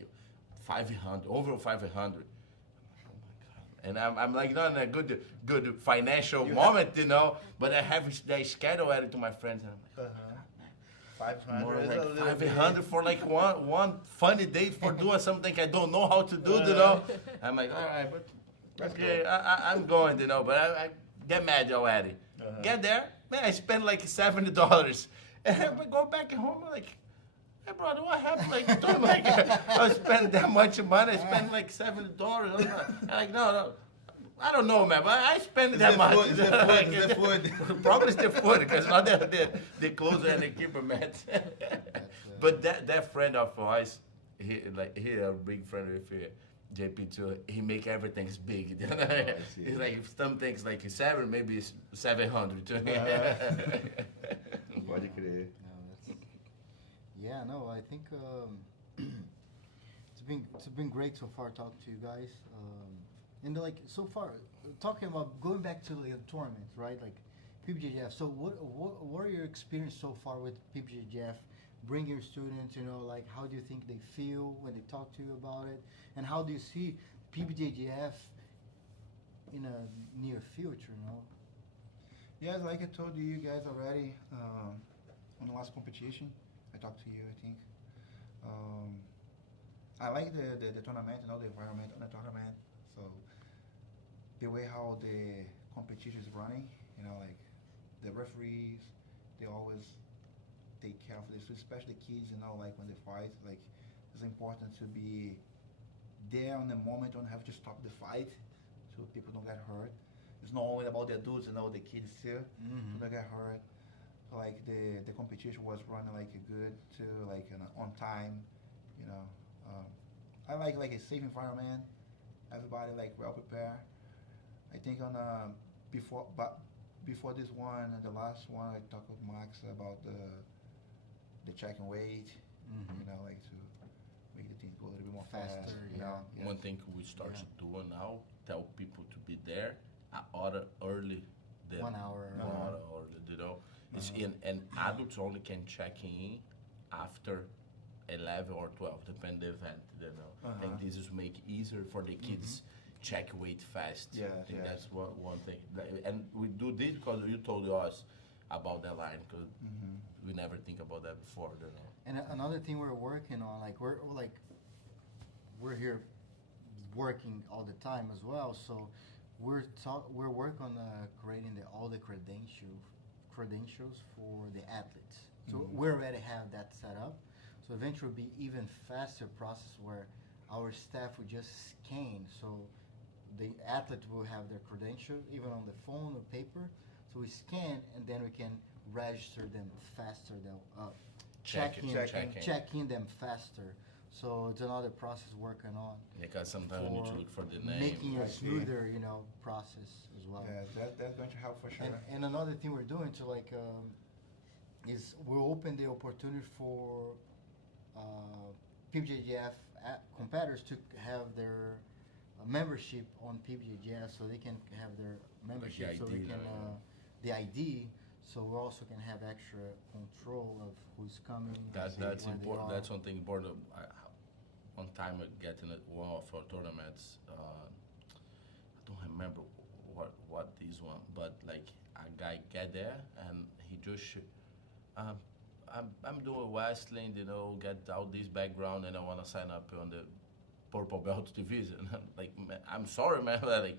500, over 500. I'm like, oh my God. And I'm like not in a good financial moment, but I have the schedule added to my friends. And I'm like, more 500. like 500 for like one funny date for doing something I don't know how to do, I'm like, all right, but Let's okay, I'm going, but I get mad already. Get there, man, I spent like $70. And I go back home, I'm like, hey, brother, what happened? Like, I spent that much money. I spent like $70. I'm like, no, I don't know, man, but I spent that much. It's the food. Probably it's the food, because not the clothes and the equipment. But that friend of ours, he a big friend with JP too. He make everything big. It's like some things like 7, maybe it's 700 too. Pode crer. No, I think it's been great so far talking to you guys. And like so far, talking about going back to the tournaments, right? Like PBJJF. So what are your experience so far with PBJJF? Bring your students, like how do you think they feel when they talk to you about it, and how do you see PBJJF in a near future? Yes, like I told you guys already, on the last competition, I talked to you, I think. Um, I like the tournament, the environment on the tournament. So the way how the competition is running, like the referees, they always take care of this, especially kids, like when they fight, like it's important to be there on the moment, don't have to stop the fight so people don't get hurt. It's not only about the adults, the kids too, Mm-hmm. don't get hurt. So, like the competition was running like good too, like on time, you know. Um, I like a safe environment. Everybody like well prepared. I think on before this one and the last one, I talked with Max about the check and weight. Mm-hmm. Like to make the things go a little bit more Faster, fast. yeah. One thing we start Yeah. doing now, tell people to be there an hour early. Than 1 hour. 1 hour early, It's in, and adults only can check in after 11 or 12, depending the event. I think this is make easier for the kids check weight fast. Yes, I think yes. that's one thing. And we do this because you told us about that line, because we never think about that before. And another thing we're working on, like we're here working all the time as well. So we're working on creating all the credentials for the athletes. So we already have that set up. So eventually will be even faster process where our staff will just scan. So the athlete will have their credential even on the phone or paper. So we scan and then we can register them faster. They'll check in them faster. So it's another process working on. Because sometimes we need to look for the name. Making I a see. smoother, process as well. Yeah, that's going to help for sure. And another thing we're doing to is we'll open the opportunity for PBJJF competitors to have their membership on PBJJF, so they can have their membership, so they ID, can the ID. So we also can have extra control of who's coming. That's where they important. are. That's one thing important. One time getting at one of our tournaments, I don't remember what this one, but like a guy get there and he just, I'm doing wrestling, get all this background, and I want to sign up on the purple belt division. I'm like, man, I'm sorry, man, like.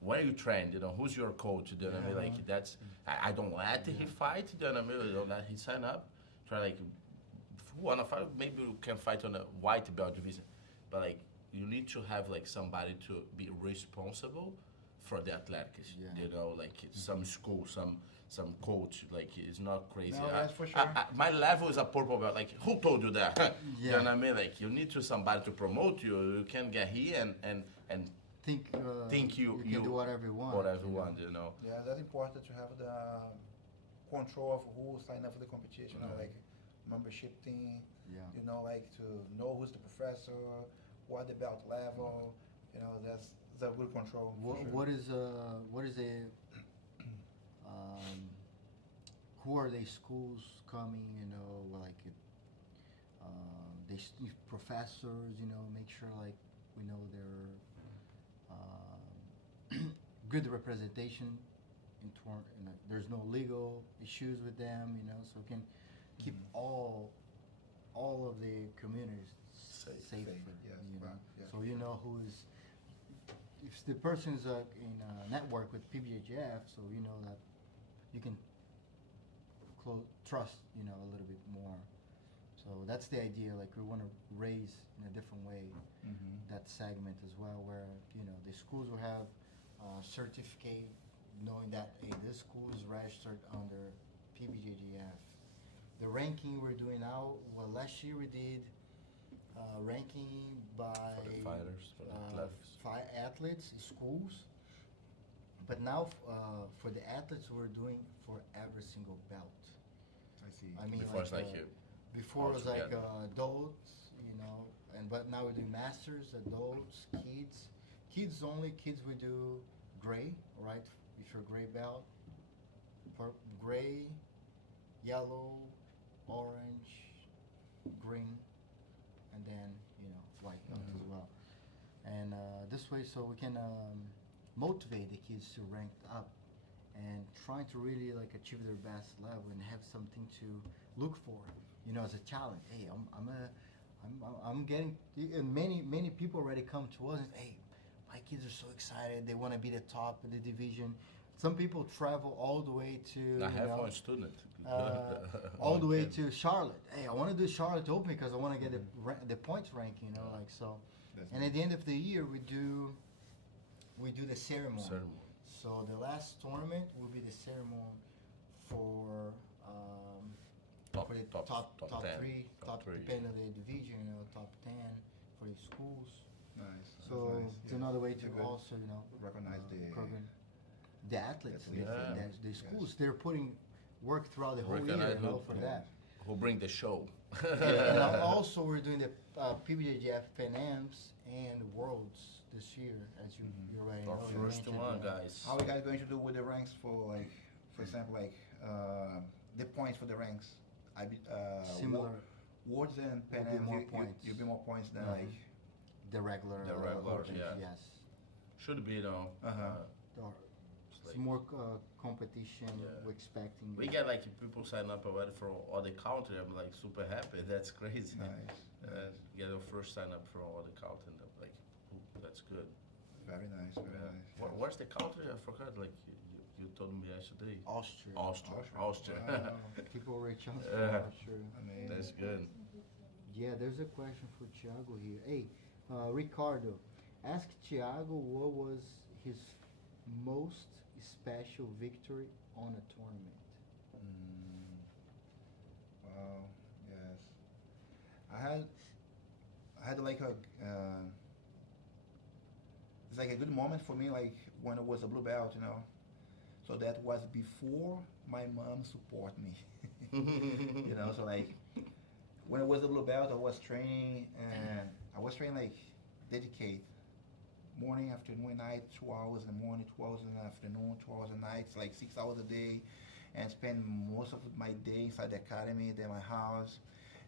When you train, who's your coach? You know what I mean? Like that's, I don't let he fight. You know what I mean? I don't let he sign up. Try like, if you wanna fight, maybe we can fight on a white belt division. But like, you need to have like somebody to be responsible for the athletics. Yeah. Like some school, some coach. Like it's not crazy. No, that's for sure. My level is a purple belt. Like who told you that? You Yeah. know what I mean? Like you need to somebody to promote you. You can get here and Think you can do whatever you want. Whatever you want, Yeah, that's important to have the control of who sign up for the competition, like membership thing. Yeah. Like to know who's the professor, what the belt level. That's a good control. for sure. What is the who are they schools coming? Like professors. Make sure like we know their good representation there's no legal issues with them, so we can keep all of the communities safe. Yes, right, yeah. So who is, if the person is in a network with PBJJF, so you know that you can trust a little bit more. So that's the idea. Like we want to raise in a different way that segment as well, where the schools will have certificate knowing that this school is registered under PBJJF. The ranking we're doing now, last year we did ranking by for the fighters, for the athletes, schools. But now for the athletes, we're doing for every single belt. I see. I mean, before it's like before it was like altogether. adults, but now we do masters, adults, kids. Kids only. Kids we do gray, right? If you're gray belt, gray, yellow, orange, green, and then white belt as well. And this way, so we can motivate the kids to rank up and trying to really like achieve their best level and have something to look for, as a challenge. Hey, I'm getting, and many people already come to us and hey, my kids are so excited. They want to be the top of the division. Some people travel all the way to. I have one student. All the way to Charlotte. Hey, I want to do Charlotte Open because I want to get the points ranking. Like so. And at the end of the year, we do the ceremony. So the last tournament will be the ceremony for top three, 10, top depending on the division, top 10 for the schools. Nice. So That's nice. it's another way to It's a good- also recognize the program the athletes, That's the schools. They're putting work throughout the whole year, Recognize for that. Who bring the show? And also we're doing the PBJJF Pan Ams and Worlds this year, as you already Our know. you first mentioned, one, yeah. guys. How are you guys going to do with the ranks for like, for example, like the points for the ranks? Similar. Worlds and Pan Will be Am, more points. you'll be more points than Mhm. like. The regular. Olympics, yeah. Yes. Should be though. Or It's it's like- more competition. Yeah. We're expecting. We get like people sign up already for other country. I'm like super happy. That's crazy. Nice. Get your first sign up for other country. And I'm like, ooh, that's good. Very nice. Very Yeah. nice. Where's the country? I forgot. Like you told me yesterday. Austria. Austria. Wow. People reach out Yeah. for Austria. Amazing. That's good. Yeah, there's a question for Thiago here. Hey, Ricardo, ask Thiago what was his most special victory on a tournament. Wow. Yes. I had like a. It's like a good moment for me, like when I was a blue belt, So that was before my mom support me. So like when I was a blue belt, I was training like dedicate. Morning, afternoon, night, 2 hours in the morning, 2 hours in the afternoon, 2 hours at night, like 6 hours a day, and spend most of my day inside the academy, then my house.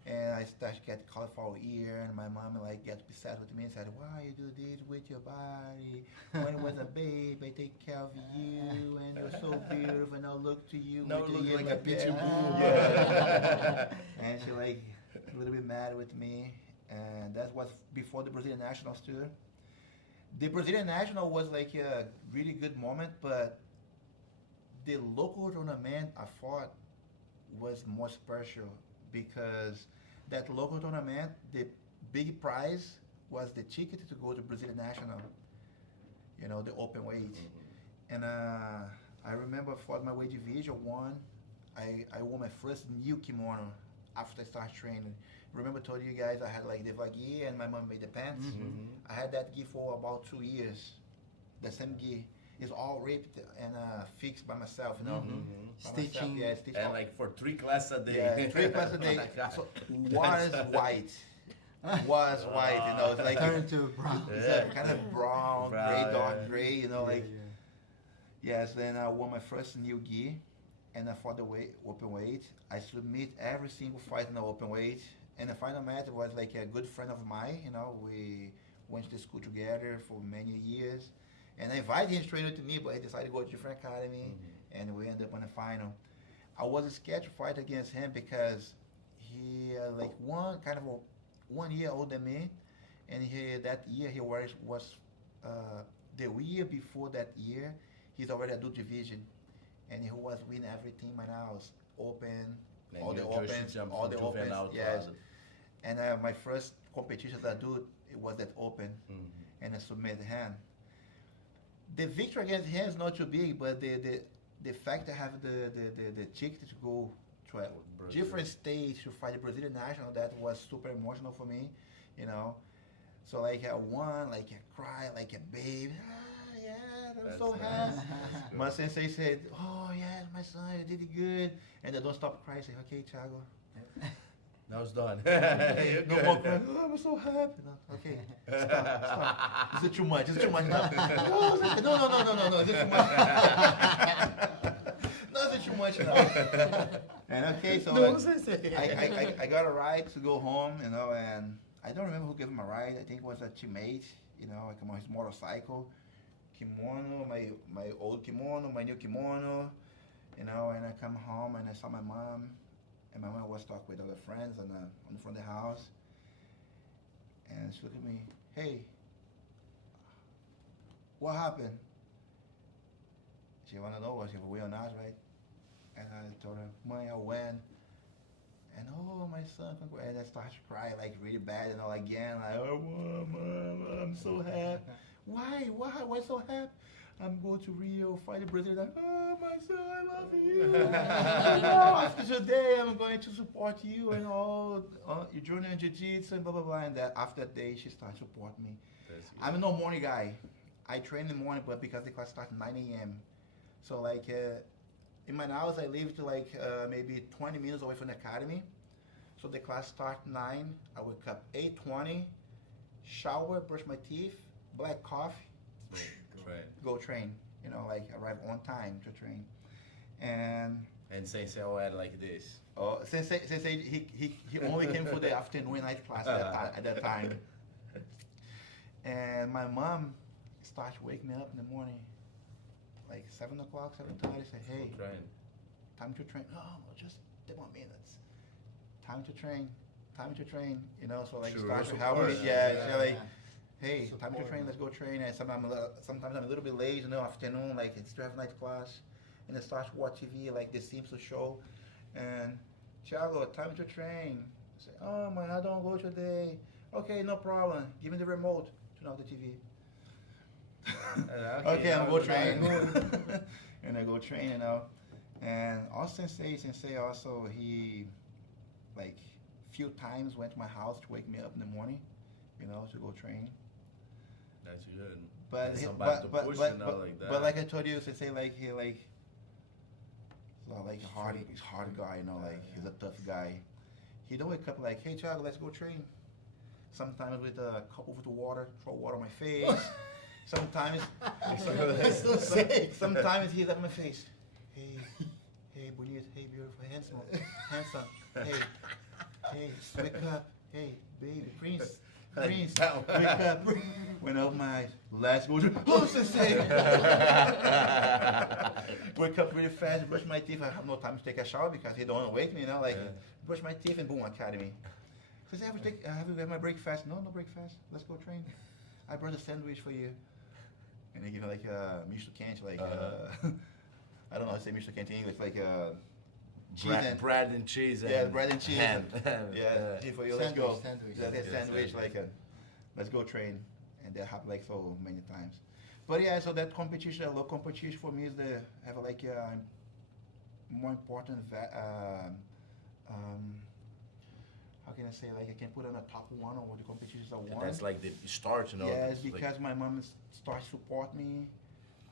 And I started to get cauliflower ear, and my mom like get upset with me and said, "Why you do this with your body? When I was a babe, I take care of you, and you're so beautiful, and I'll look to you." Now with look your like ear a pitching that." bull. Yeah. And she like a little bit mad with me, and that was before the Brazilian Nationals too. The Brazilian National was like a really good moment, but the local tournament I thought was more special because that local tournament, the big prize was the ticket to go to Brazilian National, the open weight. And I remember for my weight division I won my first new kimono after I started training. Remember I told you guys I had like the gi and my mom made the pants. I had that gi for about 2 years. The same gi is all ripped and fixed by myself, By Stitching. myself, yeah, stitched And all- like for 3 classes a day. yeah, 3 classes a day. Oh my God. So was white. Was white, It's like Turn to brown. it's like kind of brown, gray, dark gray, like. Yeah. Yes, then I won my first new gi, and I fought the open weight. I submit every single fight in the open weight, and the final match was like a good friend of mine. We went to school together for many years, and I invited him to train with me, but he decided to go to a different academy, and we ended up on the final. I was scared to fight against him because he like one year older than me, and that year he was the year before that year. He's already a adult division, and he was winning everything. My house open, And all you the just opens, jumped all from the opens. juvenile to Yes, adult. and my first competition as adult it was that open, and I submitted him. The victory against him is not too big, but the fact I have the ticket to go to a Brazil. different stage to fight the Brazilian national, that was super emotional for me, So like I won, like I cried, like a baby. I'm That's so nice. happy. That's good. My sensei said, "Oh yes, my son, you did it good." And I don't stop crying. I say, "Okay, Thiago." Now it's done. No more crying. Oh, I'm so happy. No, okay, stop. This is too much. It's too much now. No. This is too much. No, this is too much now. And okay, so I got a ride to go home, and I don't remember who gave him a ride. I think it was a teammate, like on his motorcycle. kimono, my old kimono, my new kimono, you know, and I come home and I saw my mom, and my mom was talking with other friends on the front of the house, and she looked at me, hey, what happened? She wanna know if we or not, right? And I told her, Mom, I went. And oh, my son, and I started to cry like really bad, you know, again, like, oh, Mom, I'm so happy. Why? Why so happy? I'm going to Rio, fight the Brazil. Like, oh, my son, I love you. After today, I'm going to support you and all your journey in jiu-jitsu and blah, blah, blah. And that after that day, she started supporting me. I'm no morning guy. I train in the morning, but because the class starts 9 a.m. So like, in my house, I live to like maybe 20 minutes away from the academy. So the class starts 9. I wake up 8:20, shower, brush my teeth, black coffee, go train. You know, like arrive on time to train. And Sensei will add like this. Oh, Sensei he only came for the afternoon night class at that time. And my mom starts waking me up in the morning. Like 7 o'clock, 7:30, say, hey, time to train. No, just 10 more minutes. Time to train, you know, so like start to help me. Yeah, she's like, hey, time to train, let's go train. And sometimes I'm a little bit late, you know, afternoon, like it's to have night class. And I start to watch TV, like the Simpsons show. And Thiago, time to train. I say, oh man, I don't go today. Okay, no problem. Give me the remote. Turn off the TV. Okay, I'm gonna go train. And I go train, you know. And also Sensei also, he like few times went to my house to wake me up in the morning, you know, to go train. That's good. But but like I told you, Sensei, like he like he's hard guy, you know, like he's a tough guy. He don't wake up like, hey Thiago, let's go train. Sometimes with a cup of water, throw water on my face. Sometimes sometimes he's at my face. Hey, bonito, hey, beautiful, handsome. Hey, wake up. Hey, baby, prince, wake up. When I open my eyes, let's go. Oh, Sensei! Wake up really fast, brush my teeth. I have no time to take a shower because he don't want to wake me, you know, like brush my teeth and boom, academy. He says, have you had my breakfast? No breakfast. Let's go train. I brought a sandwich for you. And they give me like a misto quente, like I don't know how to say misto quente in English, like bread and cheese. Bread and cheese. Tea for you. Let's go. Sandwich. Like let's go train, and that happened like so many times. But yeah, so that competition, local competition for me is the have like more important. How can I say, like, I can put on a top one or the competitions I won. That's like the start, you know. Yeah, it's because my mom starts to support me.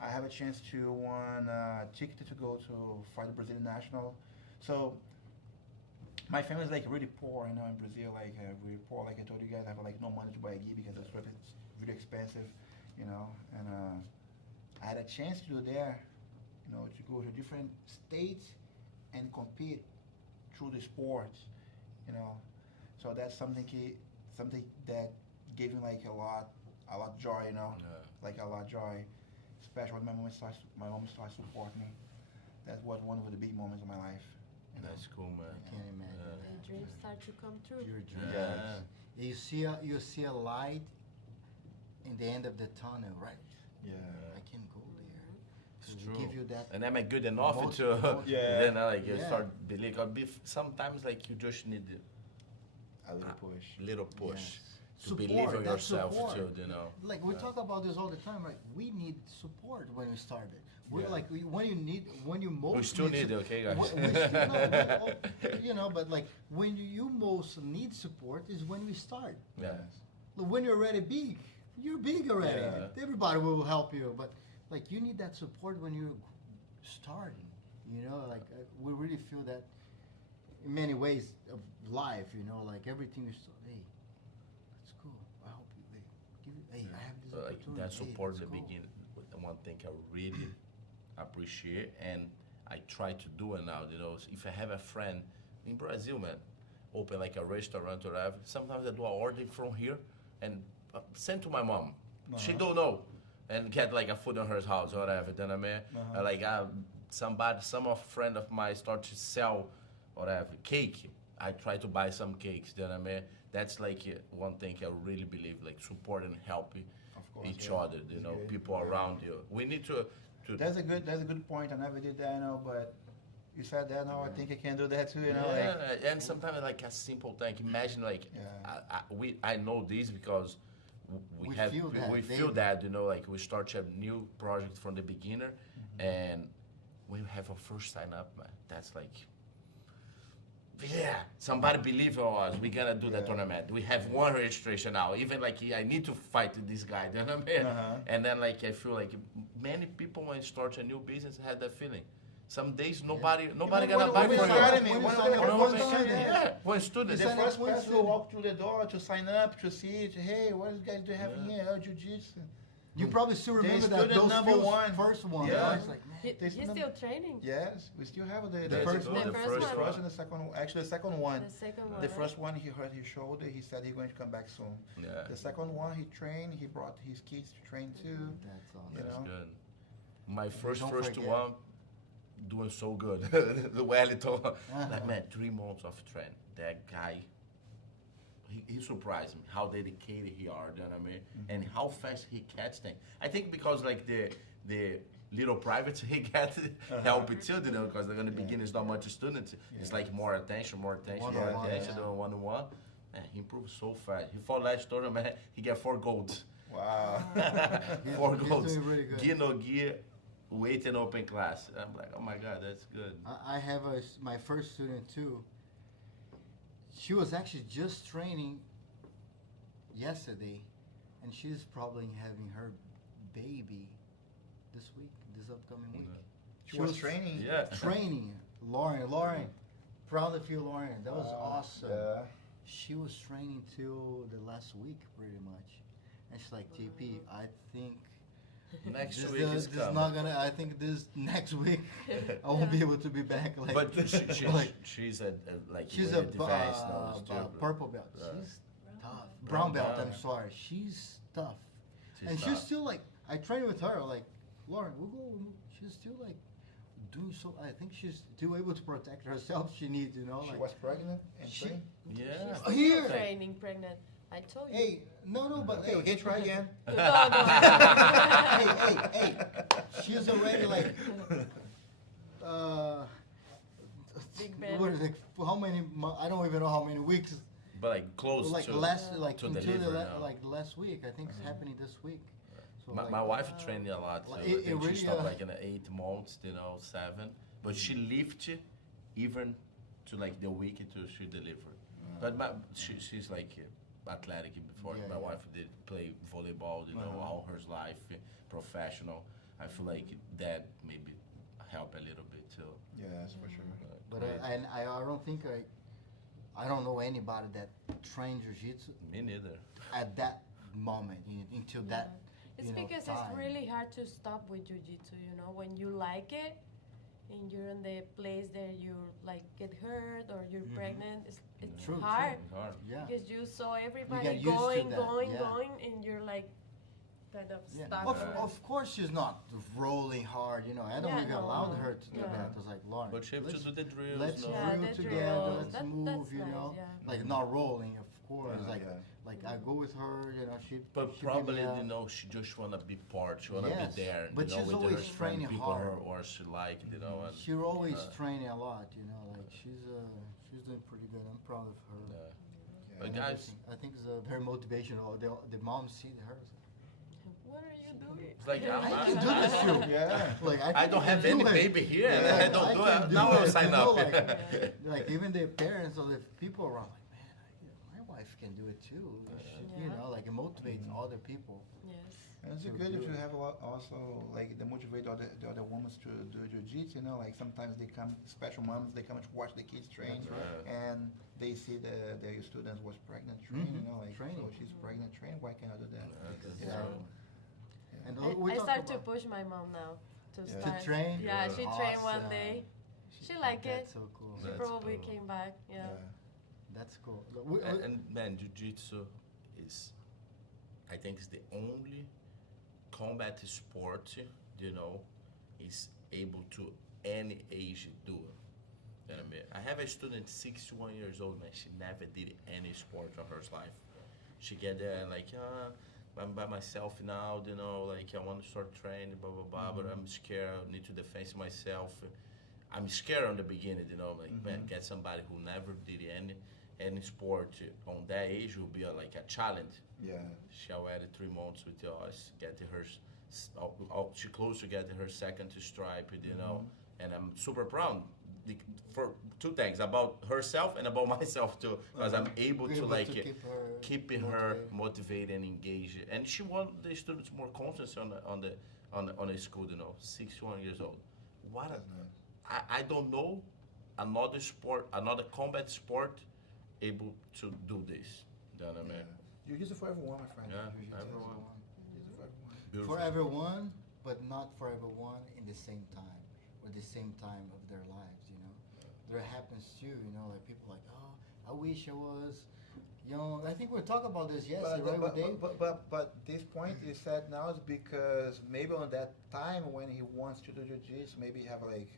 I have a chance to win a ticket to go to fight the Brazilian national. So my family is like really poor, you know, in Brazil, like really poor. Like I told you guys, I have like no money to buy a gi because it's really expensive, you know. And I had a chance to do there, you know, to go to different states and compete through the sports, you know. So that's something that gave me like a lot of joy, you know, like a lot of joy, especially when my mom starts supporting me. That was one of the big moments of my life. That's cool, man. I can't imagine. The dreams start to come true. Your dreams. You see a light in the end of the tunnel, right? Yeah. I can go there. It's To true. give you that. And am I good enough to? Then like you start believing. Sometimes like you just need a little push. Yes. To believe in yourself support. too, you know. Like we talk about this all the time, right? We need support when we started. We're like when you most We still need it, okay, guys. we still you know, but like when you most need support is when we start. Yeah. When you're already big, you're big already. Yeah. Everybody will help you, but like you need that support when you're starting. You know, like we really feel that in many ways of life. You know, like everything is hey, that's cool. I help you. Hey, I have this So like opportunity. that support Hey, at the let's go. beginning, one thing I really appreciate, and I try to do it now. You know, if I have a friend in Brazil, man, open like a restaurant or whatever, sometimes I do an order from here and send to my mom. She don't know. and get like a food in her house or whatever. You know what I mean? Like some of friend of mine start to sell whatever cake. I try to buy some cakes. You know what I mean? That's like one thing I really believe, like support and help each other. You know, people around you. We need to. That's a good point. I never did that, you know, but you said that now. I think I can do that too, you know. Yeah, Like, and sometimes like a simple thing. Imagine like I know this because we feel that, you know, like we start a new project from the beginner, and when you have a first sign up, man, that's like. Yeah, somebody believe in us. We're gonna do the tournament. We have one registration now. Even like I need to fight this guy, you know what I mean? And then like I feel like many people when start a new business have that feeling. Some days nobody gonna buy for you. One student. The first person to walk through the door to sign up to see, hey, what do you guys do have here? Oh, jiu-jitsu. You probably still remember that those first one. Yeah. Right? It's like, man, You're still training? Yes, we still have the first one. The one. first and the second one. Actually, the second one. The second one. The first one, he hurt his shoulder. He said he's going to come back soon. Yeah. The second one, he trained. He brought his kids to train too. that's awesome. You That's know? good. My first Don't forget. one, doing so good. The Wellington, like man, 3 months of training. That guy, he surprised me how dedicated he are. You know what I mean? And how fast he catch things. I think because like the little privates he get help it too, you know, because they're gonna begin. It's not much students. It's like more attention, more attention, more One-on-one, attention. yeah. One-on-one. Man, he improved so fast. He fought last tournament. He get 4 golds. Wow. 4 he's golds. doing really good. Gear no gear, weight and open class. I'm like, oh my god, that's good. I have my first student too. She was actually just training yesterday, and she's probably having her baby this upcoming week. She was training. Yeah. Training, Lauren, proud of you, Lauren. That was awesome. Yeah. She was training till the last week, pretty much, and she's like, JP, I think Next this, week is this coming. not gonna. I think this next week I won't be able to be back. Like, But like, she's like she's way a advanced now, still. purple belt. Yeah. She's tough. Brown belt. belt. I'm sorry. She's tough. She's And tough. she's still like. I trained with her. Like, Lauren, we'll go. She's still like doing so. I think she's still able to protect herself. She needs, you know. She Like, was pregnant and She- trained. Yeah. She's Oh, still here. training, pregnant. I told you. hey, no, but Okay, we can try again. No. hey. She's already like. Big Ben. What is it? How many? I don't even know how many weeks. But like close Like to last, like to until deliver now. like last week. I think it's happening this week. So My, like, my wife trained a lot. Like, So I it think really, she stopped uh, like in 8 months, 7. But she lived even to like the week until she delivered. But she's like athletic before. Yeah, My yeah. wife did play volleyball, all her life, professional. I feel like that maybe help a little bit too. Yes, for sure. But I don't think I don't know anybody that trained jiu-jitsu Me neither. at that moment until that. It's you know, because time. it's really hard to stop with jiu-jitsu, you know, when you like it and you're in the place that you like get hurt or you're pregnant, it's True, hard It's hard. Yeah. because you saw get everybody used to going, that, going, yeah. going, and you're like kind of Yeah. stuck. Of course she's not rolling hard, you know. I don't Yeah, even no, allow no. her to do Yeah. that. I was like, Lauren, But she have to let's- do the drills. let's no? Yeah, drill the together, drills. let's That's move, you nice, know. yeah. Like not rolling, of course. Yeah, like yeah. like I go with her, you know, she But she probably, give me a- she just wanna be part. She wanna Yes, be there. but you know, she's with always her friend, training people hard. or she like, And, She's always training a lot, you know. Like she's doing pretty good. I'm proud of her. But And guys, everything. I think it's very motivational. The mom see her. What are you doing? it's like I can do this too. Yeah. Like I don't have any baby here, and Yeah, I don't do can it. Now I'll it, sign you know, up. Like even the parents or the people around, like man, my wife can do it too. You know, like it motivates other people. Yes. And it's So good if good. you have a lot also like the motivate the other women to do jiu-jitsu, you know, like sometimes they come, special moms, they come to watch the kids train, That's right. and they see their students was pregnant train, you know, like Training. so she's pregnant train, why can't I do that? Yeah, Yeah. And I start to push my mom now to Yeah. start. To train? Yeah, she trained one Awesome. day. She liked it. That's so cool. She That's probably cool. came back. Yeah. That's cool. And man, jiu-jitsu is, I think, it's the only combat sport, you know, is able to any age do it. You know what I mean? I have a student 61 years old, man. She never did any sport of her life. She get there and like, I'm by myself now, you know, like I want to start training, blah, blah, blah, but I'm scared, I need to defend myself. I'm scared on the beginning, you know, like, man, get somebody who never did any sport on that age will be like a challenge. Yeah. She already 3 months with us, getting her, she close to getting her second stripe, you know, and I'm super proud for 2 things, about herself and about myself too, because I'm able to like keeping her motivated and engaged, and she want the students more conscious on the school, you know, 61 years old. I don't know another sport, another combat sport able to do this. You know what I mean? Jiu-jitsu for everyone, my friend. Yeah, Jiu-jitsu everyone. Jiu-jitsu for everyone. Beautiful. For everyone, but not for everyone in the same time or the same time of their lives, you know. There happens too, you know, like people like, oh, I wish I was young. I think we were talking about this yesterday, right, with Dave? But this point is said now is because maybe on that time when he wants to do jiu-jitsu, maybe have like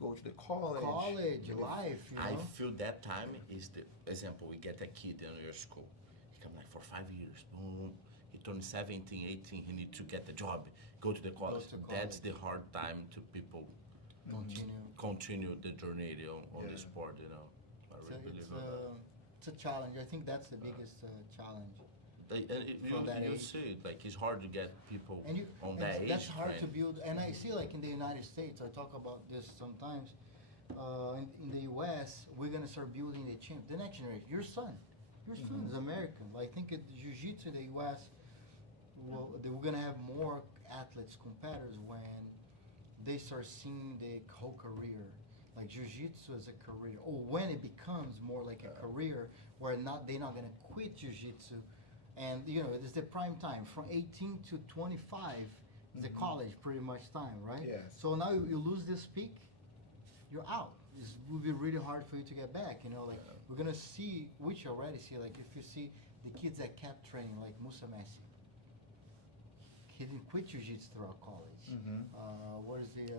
go to the college life, you know. I feel that time is the example. We get a kid in your school. He come like for 5 years, boom. He turns 17, 18. He need to get the job, go to the college. That's the hard time to people continue the journey on the sport. You know, I really believe in that. It's a challenge. I think that's the biggest challenge. You see, like it's hard to get people on that age. That's hard to build. And I see, like in the United States, I talk about this sometimes. In the U.S., we're gonna start building the next generation. Your son is American. I think at Jiu-Jitsu in the U.S., we're gonna have more athletes, competitors when they start seeing the whole career, like Jiu-Jitsu as a career, or when it becomes more like a career where they're not gonna quit Jiu-Jitsu. And you know, it's the prime time from 18 to 25 is the college pretty much time, right? Yes. So now you lose this peak, you're out. It will be really hard for you to get back. You know, like we're gonna see, which you already see. Like if you see the kids that kept training, like Musa Messi, he didn't quit jiu-jitsu throughout college. What is the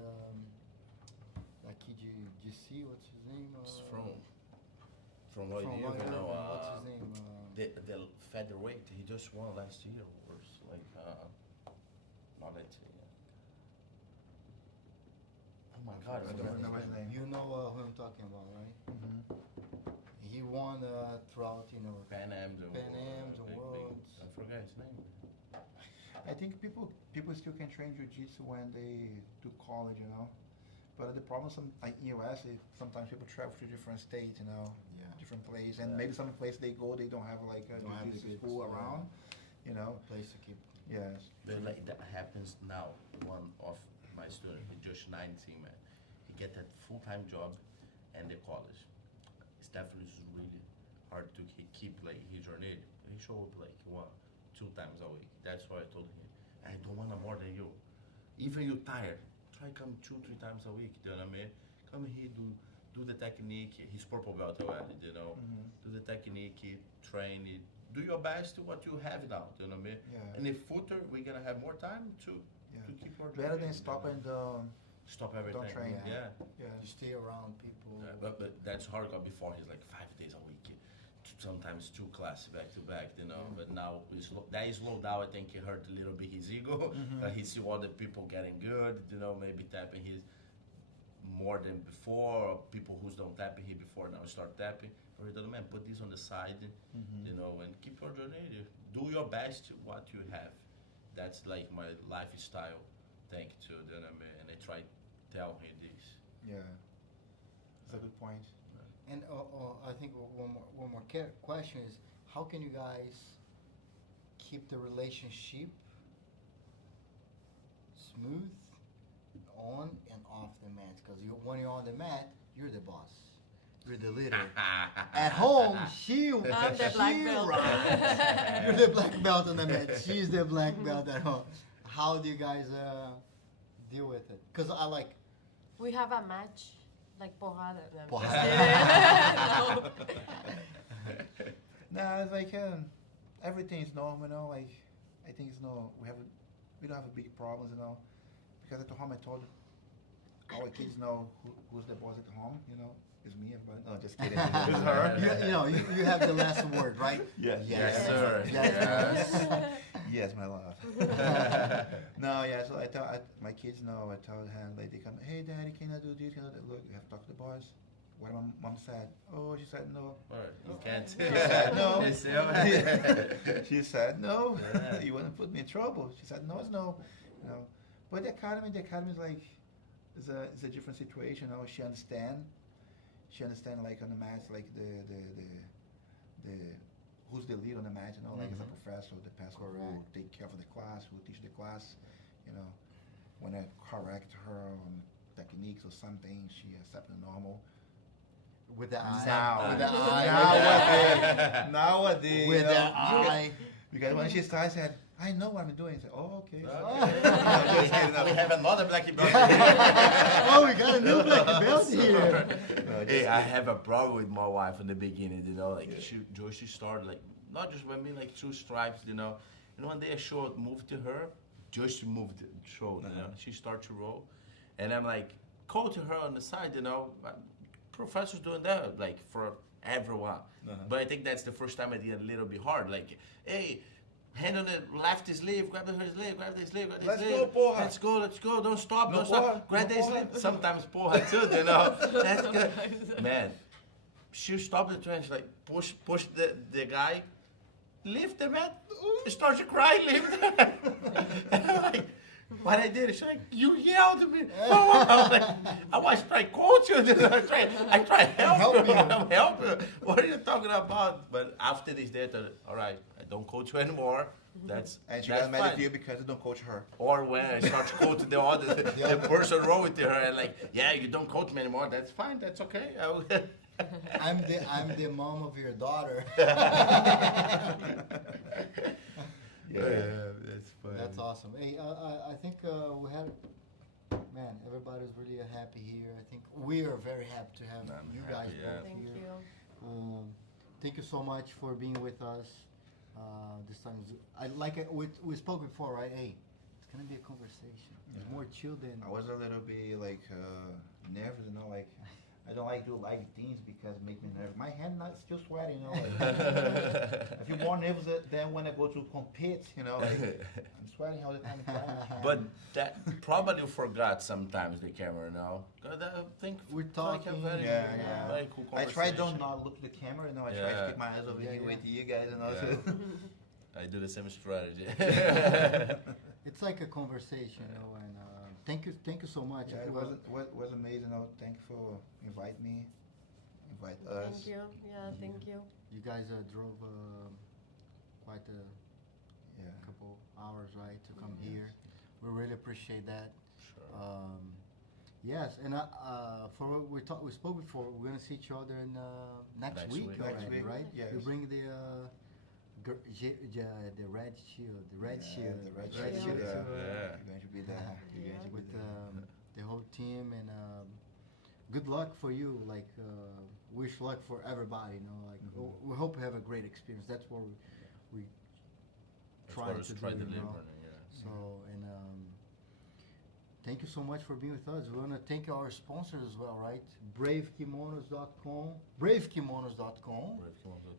that kid you see? What's his name? From what you know, what's his name? the featherweight, he just won last year, or like not that year. Oh my God, I don't remember his name. You know who I'm talking about, right? He won throughout, you know, Pan Am's and Worlds. I forgot his name. I think people still can train jiu-jitsu when they do college, you know. But the problem, like in US, sometimes people travel to different states, you know, different places, and maybe some place they go, they don't have like a jiu-jitsu school around, you know. Place to keep. Yes. But like that happens now. One of my students, he's just 19, man. He get that full-time job and the college. It's definitely really hard to keep like his journey. He show up like 1-2 times a week. That's why I told him, I don't want more than you. Even you tired, try come 2-3 times a week. You know what I mean? Come here, do the technique. He's purple belt already, you know. Do the technique, train it. Do your best to what you have now. You know what I mean? Yeah. And if footer, we're gonna have more time to keep our Better journey, than stop and stop everything. don't train. Yeah. You stay around people. But that's hard. Cause before he's like 5 days a week, sometimes 2 classes back to back, you know. But now that is slowed down. I think it hurt a little bit his ego. He see other people getting good, you know, maybe tapping his more than before. Or people who's don't tapping he before now start tapping. Or he doesn't, man, put this on the side, you know, and keep your journey. Do your best to what you have. That's like my lifestyle thing too, you know what I mean? And I try to tell him this. Yeah. That's a good point. And I think one more question is, how can you guys keep the relationship smooth on and off the mat? Because when you're on the mat, you're the boss. You're the leader. At home, I'm the black belt. You're the black belt on the mat. She's the black belt at home. How do you guys deal with it? Because I like... We have a match, like porrada. No, it's like everything is normal, you know. Like I think it's no. We have we don't have big problems, you know. Because at home I told all the kids know who's the boss at home, you know. It's me, everybody. No, just kidding. It's her. You know, you have the last word, right? Yes. Yes, sir. Yes. Yes, my love. No, yeah. So I tell my kids know. I tell them like they come. Hey, Daddy, can I do this? Can I do that? Look, you have to talk to the boys. What my mom said. Oh, she said no. You can't. She said no. You see? She said no. Yeah. You want to put me in trouble. She said no is no. You know. But the academy is like is a different situation. You know, she understand. She understand like on the match, like the who's the lead on the match. You know, like as a professor, the pastor who take care of the class, who teach the class. You know, when I correct her on techniques or something, she accept the normal. With the eye. Nowadays. With the eye. Because when she started, said, I know what I'm doing. I said, oh, okay. We have another black belt. Oh, we got a new black belt here. Hey, I have a problem with my wife in the beginning, you know, like she started like, not just with me, like 2 stripes, you know. And one day I showed, moved to her, just moved, showed, you know. She started to roll. And I'm like, call to her on the side, you know. Professors doing that, like for everyone. But I think that's the first time I did a little bit hard. Like, hey, hand on the left sleeve, grab her sleeve, grab the sleeve, grab the Let's sleeve. go, porra. Let's go, don't stop, No don't stop. porra, Grab no the porra. sleeve. Sometimes porra too, you know. That's good. Man, she stopped the train, she like push the guy, lift the man, start to cry, lift him. And I'm like, what I did, she's like, you yelled at me. I was trying to coach you. I try to help you. I'm helping you. What are you talking about? But after this day, I thought, all right, I don't coach you anymore. That's And she that's got mad fine. at you because you don't coach her. Or when I start to coach the other, the person wrong with her, and like, yeah, you don't coach me anymore. That's fine. That's okay. I'm the mom of your daughter. That's fine. That's awesome. Hey, I think we had, man, everybody's really happy here. I think we are very happy to have I'm you happy, guys yeah. both Thank here. you. Thank you so much for being with us. This time, we spoke before, right? Hey, it's gonna be a conversation. It's more chill than. I was a little bit like nervous, you know, like I don't like do live things because it make me nervous. My hand not still sweating, you know. Like, I feel more nervous than when I go to compete, you know. Like, I'm sweating all the time. But that probably forgot sometimes the camera, you know? 'Cause I think We're it's like a talking, very, yeah. very cool I try don't conversation. not look at the camera, you know. I try Yeah. to keep my eyes over Yeah, here yeah. with you guys, you know. I do the same strategy. It's like a conversation, you know. And thank you so much. Yeah, it was amazing. You know. Thank you for inviting me, invite us. Thank you. Yeah, thank you. You guys drove quite a Yeah. couple hours, right, to come here. We really appreciate that. Sure. Yes, and for what we spoke before. We're gonna see each other in next Next week week. already, Next week, right? yes. You bring the red shield, the red Yeah, shield, the red shield. shield. Yeah. You're going to be there. You're going to be with there. the whole team, and good luck for you. Like wish luck for everybody. You know, like we hope you have a great experience. That's what we try to try do. You know? delivering, yeah. So and thank you so much for being with us. We want to thank our sponsors as well, right? BraveKimonos.com. BraveKimonos.com.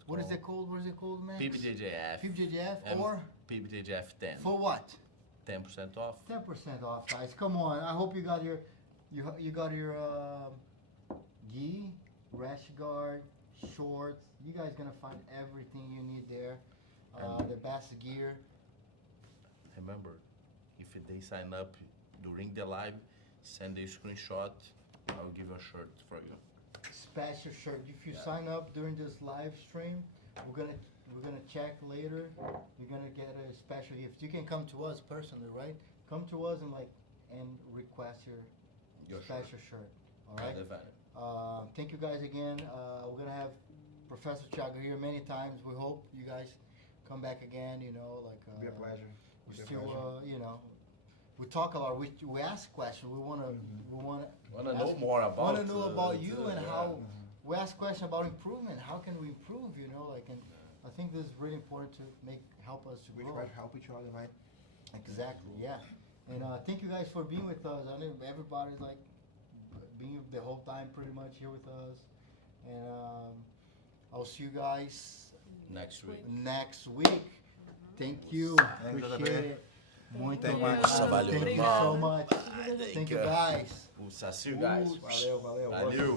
What is it called? What is it called, Max? PBJJF. PBJJF And or PBJJF 10. for what? 10% off. 10% off, guys. Come on. I hope you got your gi, rash guard, shorts. You guys gonna find everything you need there. The best gear. Remember, if they sign up during the live, send a screenshot. I'll give you a shirt for you. Special shirt. If you Yeah. sign up during this live stream, we're gonna check later. You're gonna get a special gift. You can come to us personally, right? Come to us and request your special shirt. All right. Thank you guys again. We're gonna have Professor Thiago here many times. We hope you guys come back again. You know, like It'll be a pleasure. we It'll be a still, pleasure. you know, we talk a lot. We ask questions. We wanna Want to know more about? want to know about you and yeah. how we ask questions about improvement. How can we improve? You know, like, and I think this is really important to help us to We grow. try to help each other, right? Exactly, yeah. And thank you guys for being with us. I know everybody's like being the whole time pretty much here with us. And I'll see you guys Next week. next week. Thank you. Thanks, Appreciate it. Muito Thank you. obrigado. Nossa, valeu, Thank you irmão. so much. Thank you guys. See you guys. Valeu, valeu. Valeu. Valeu.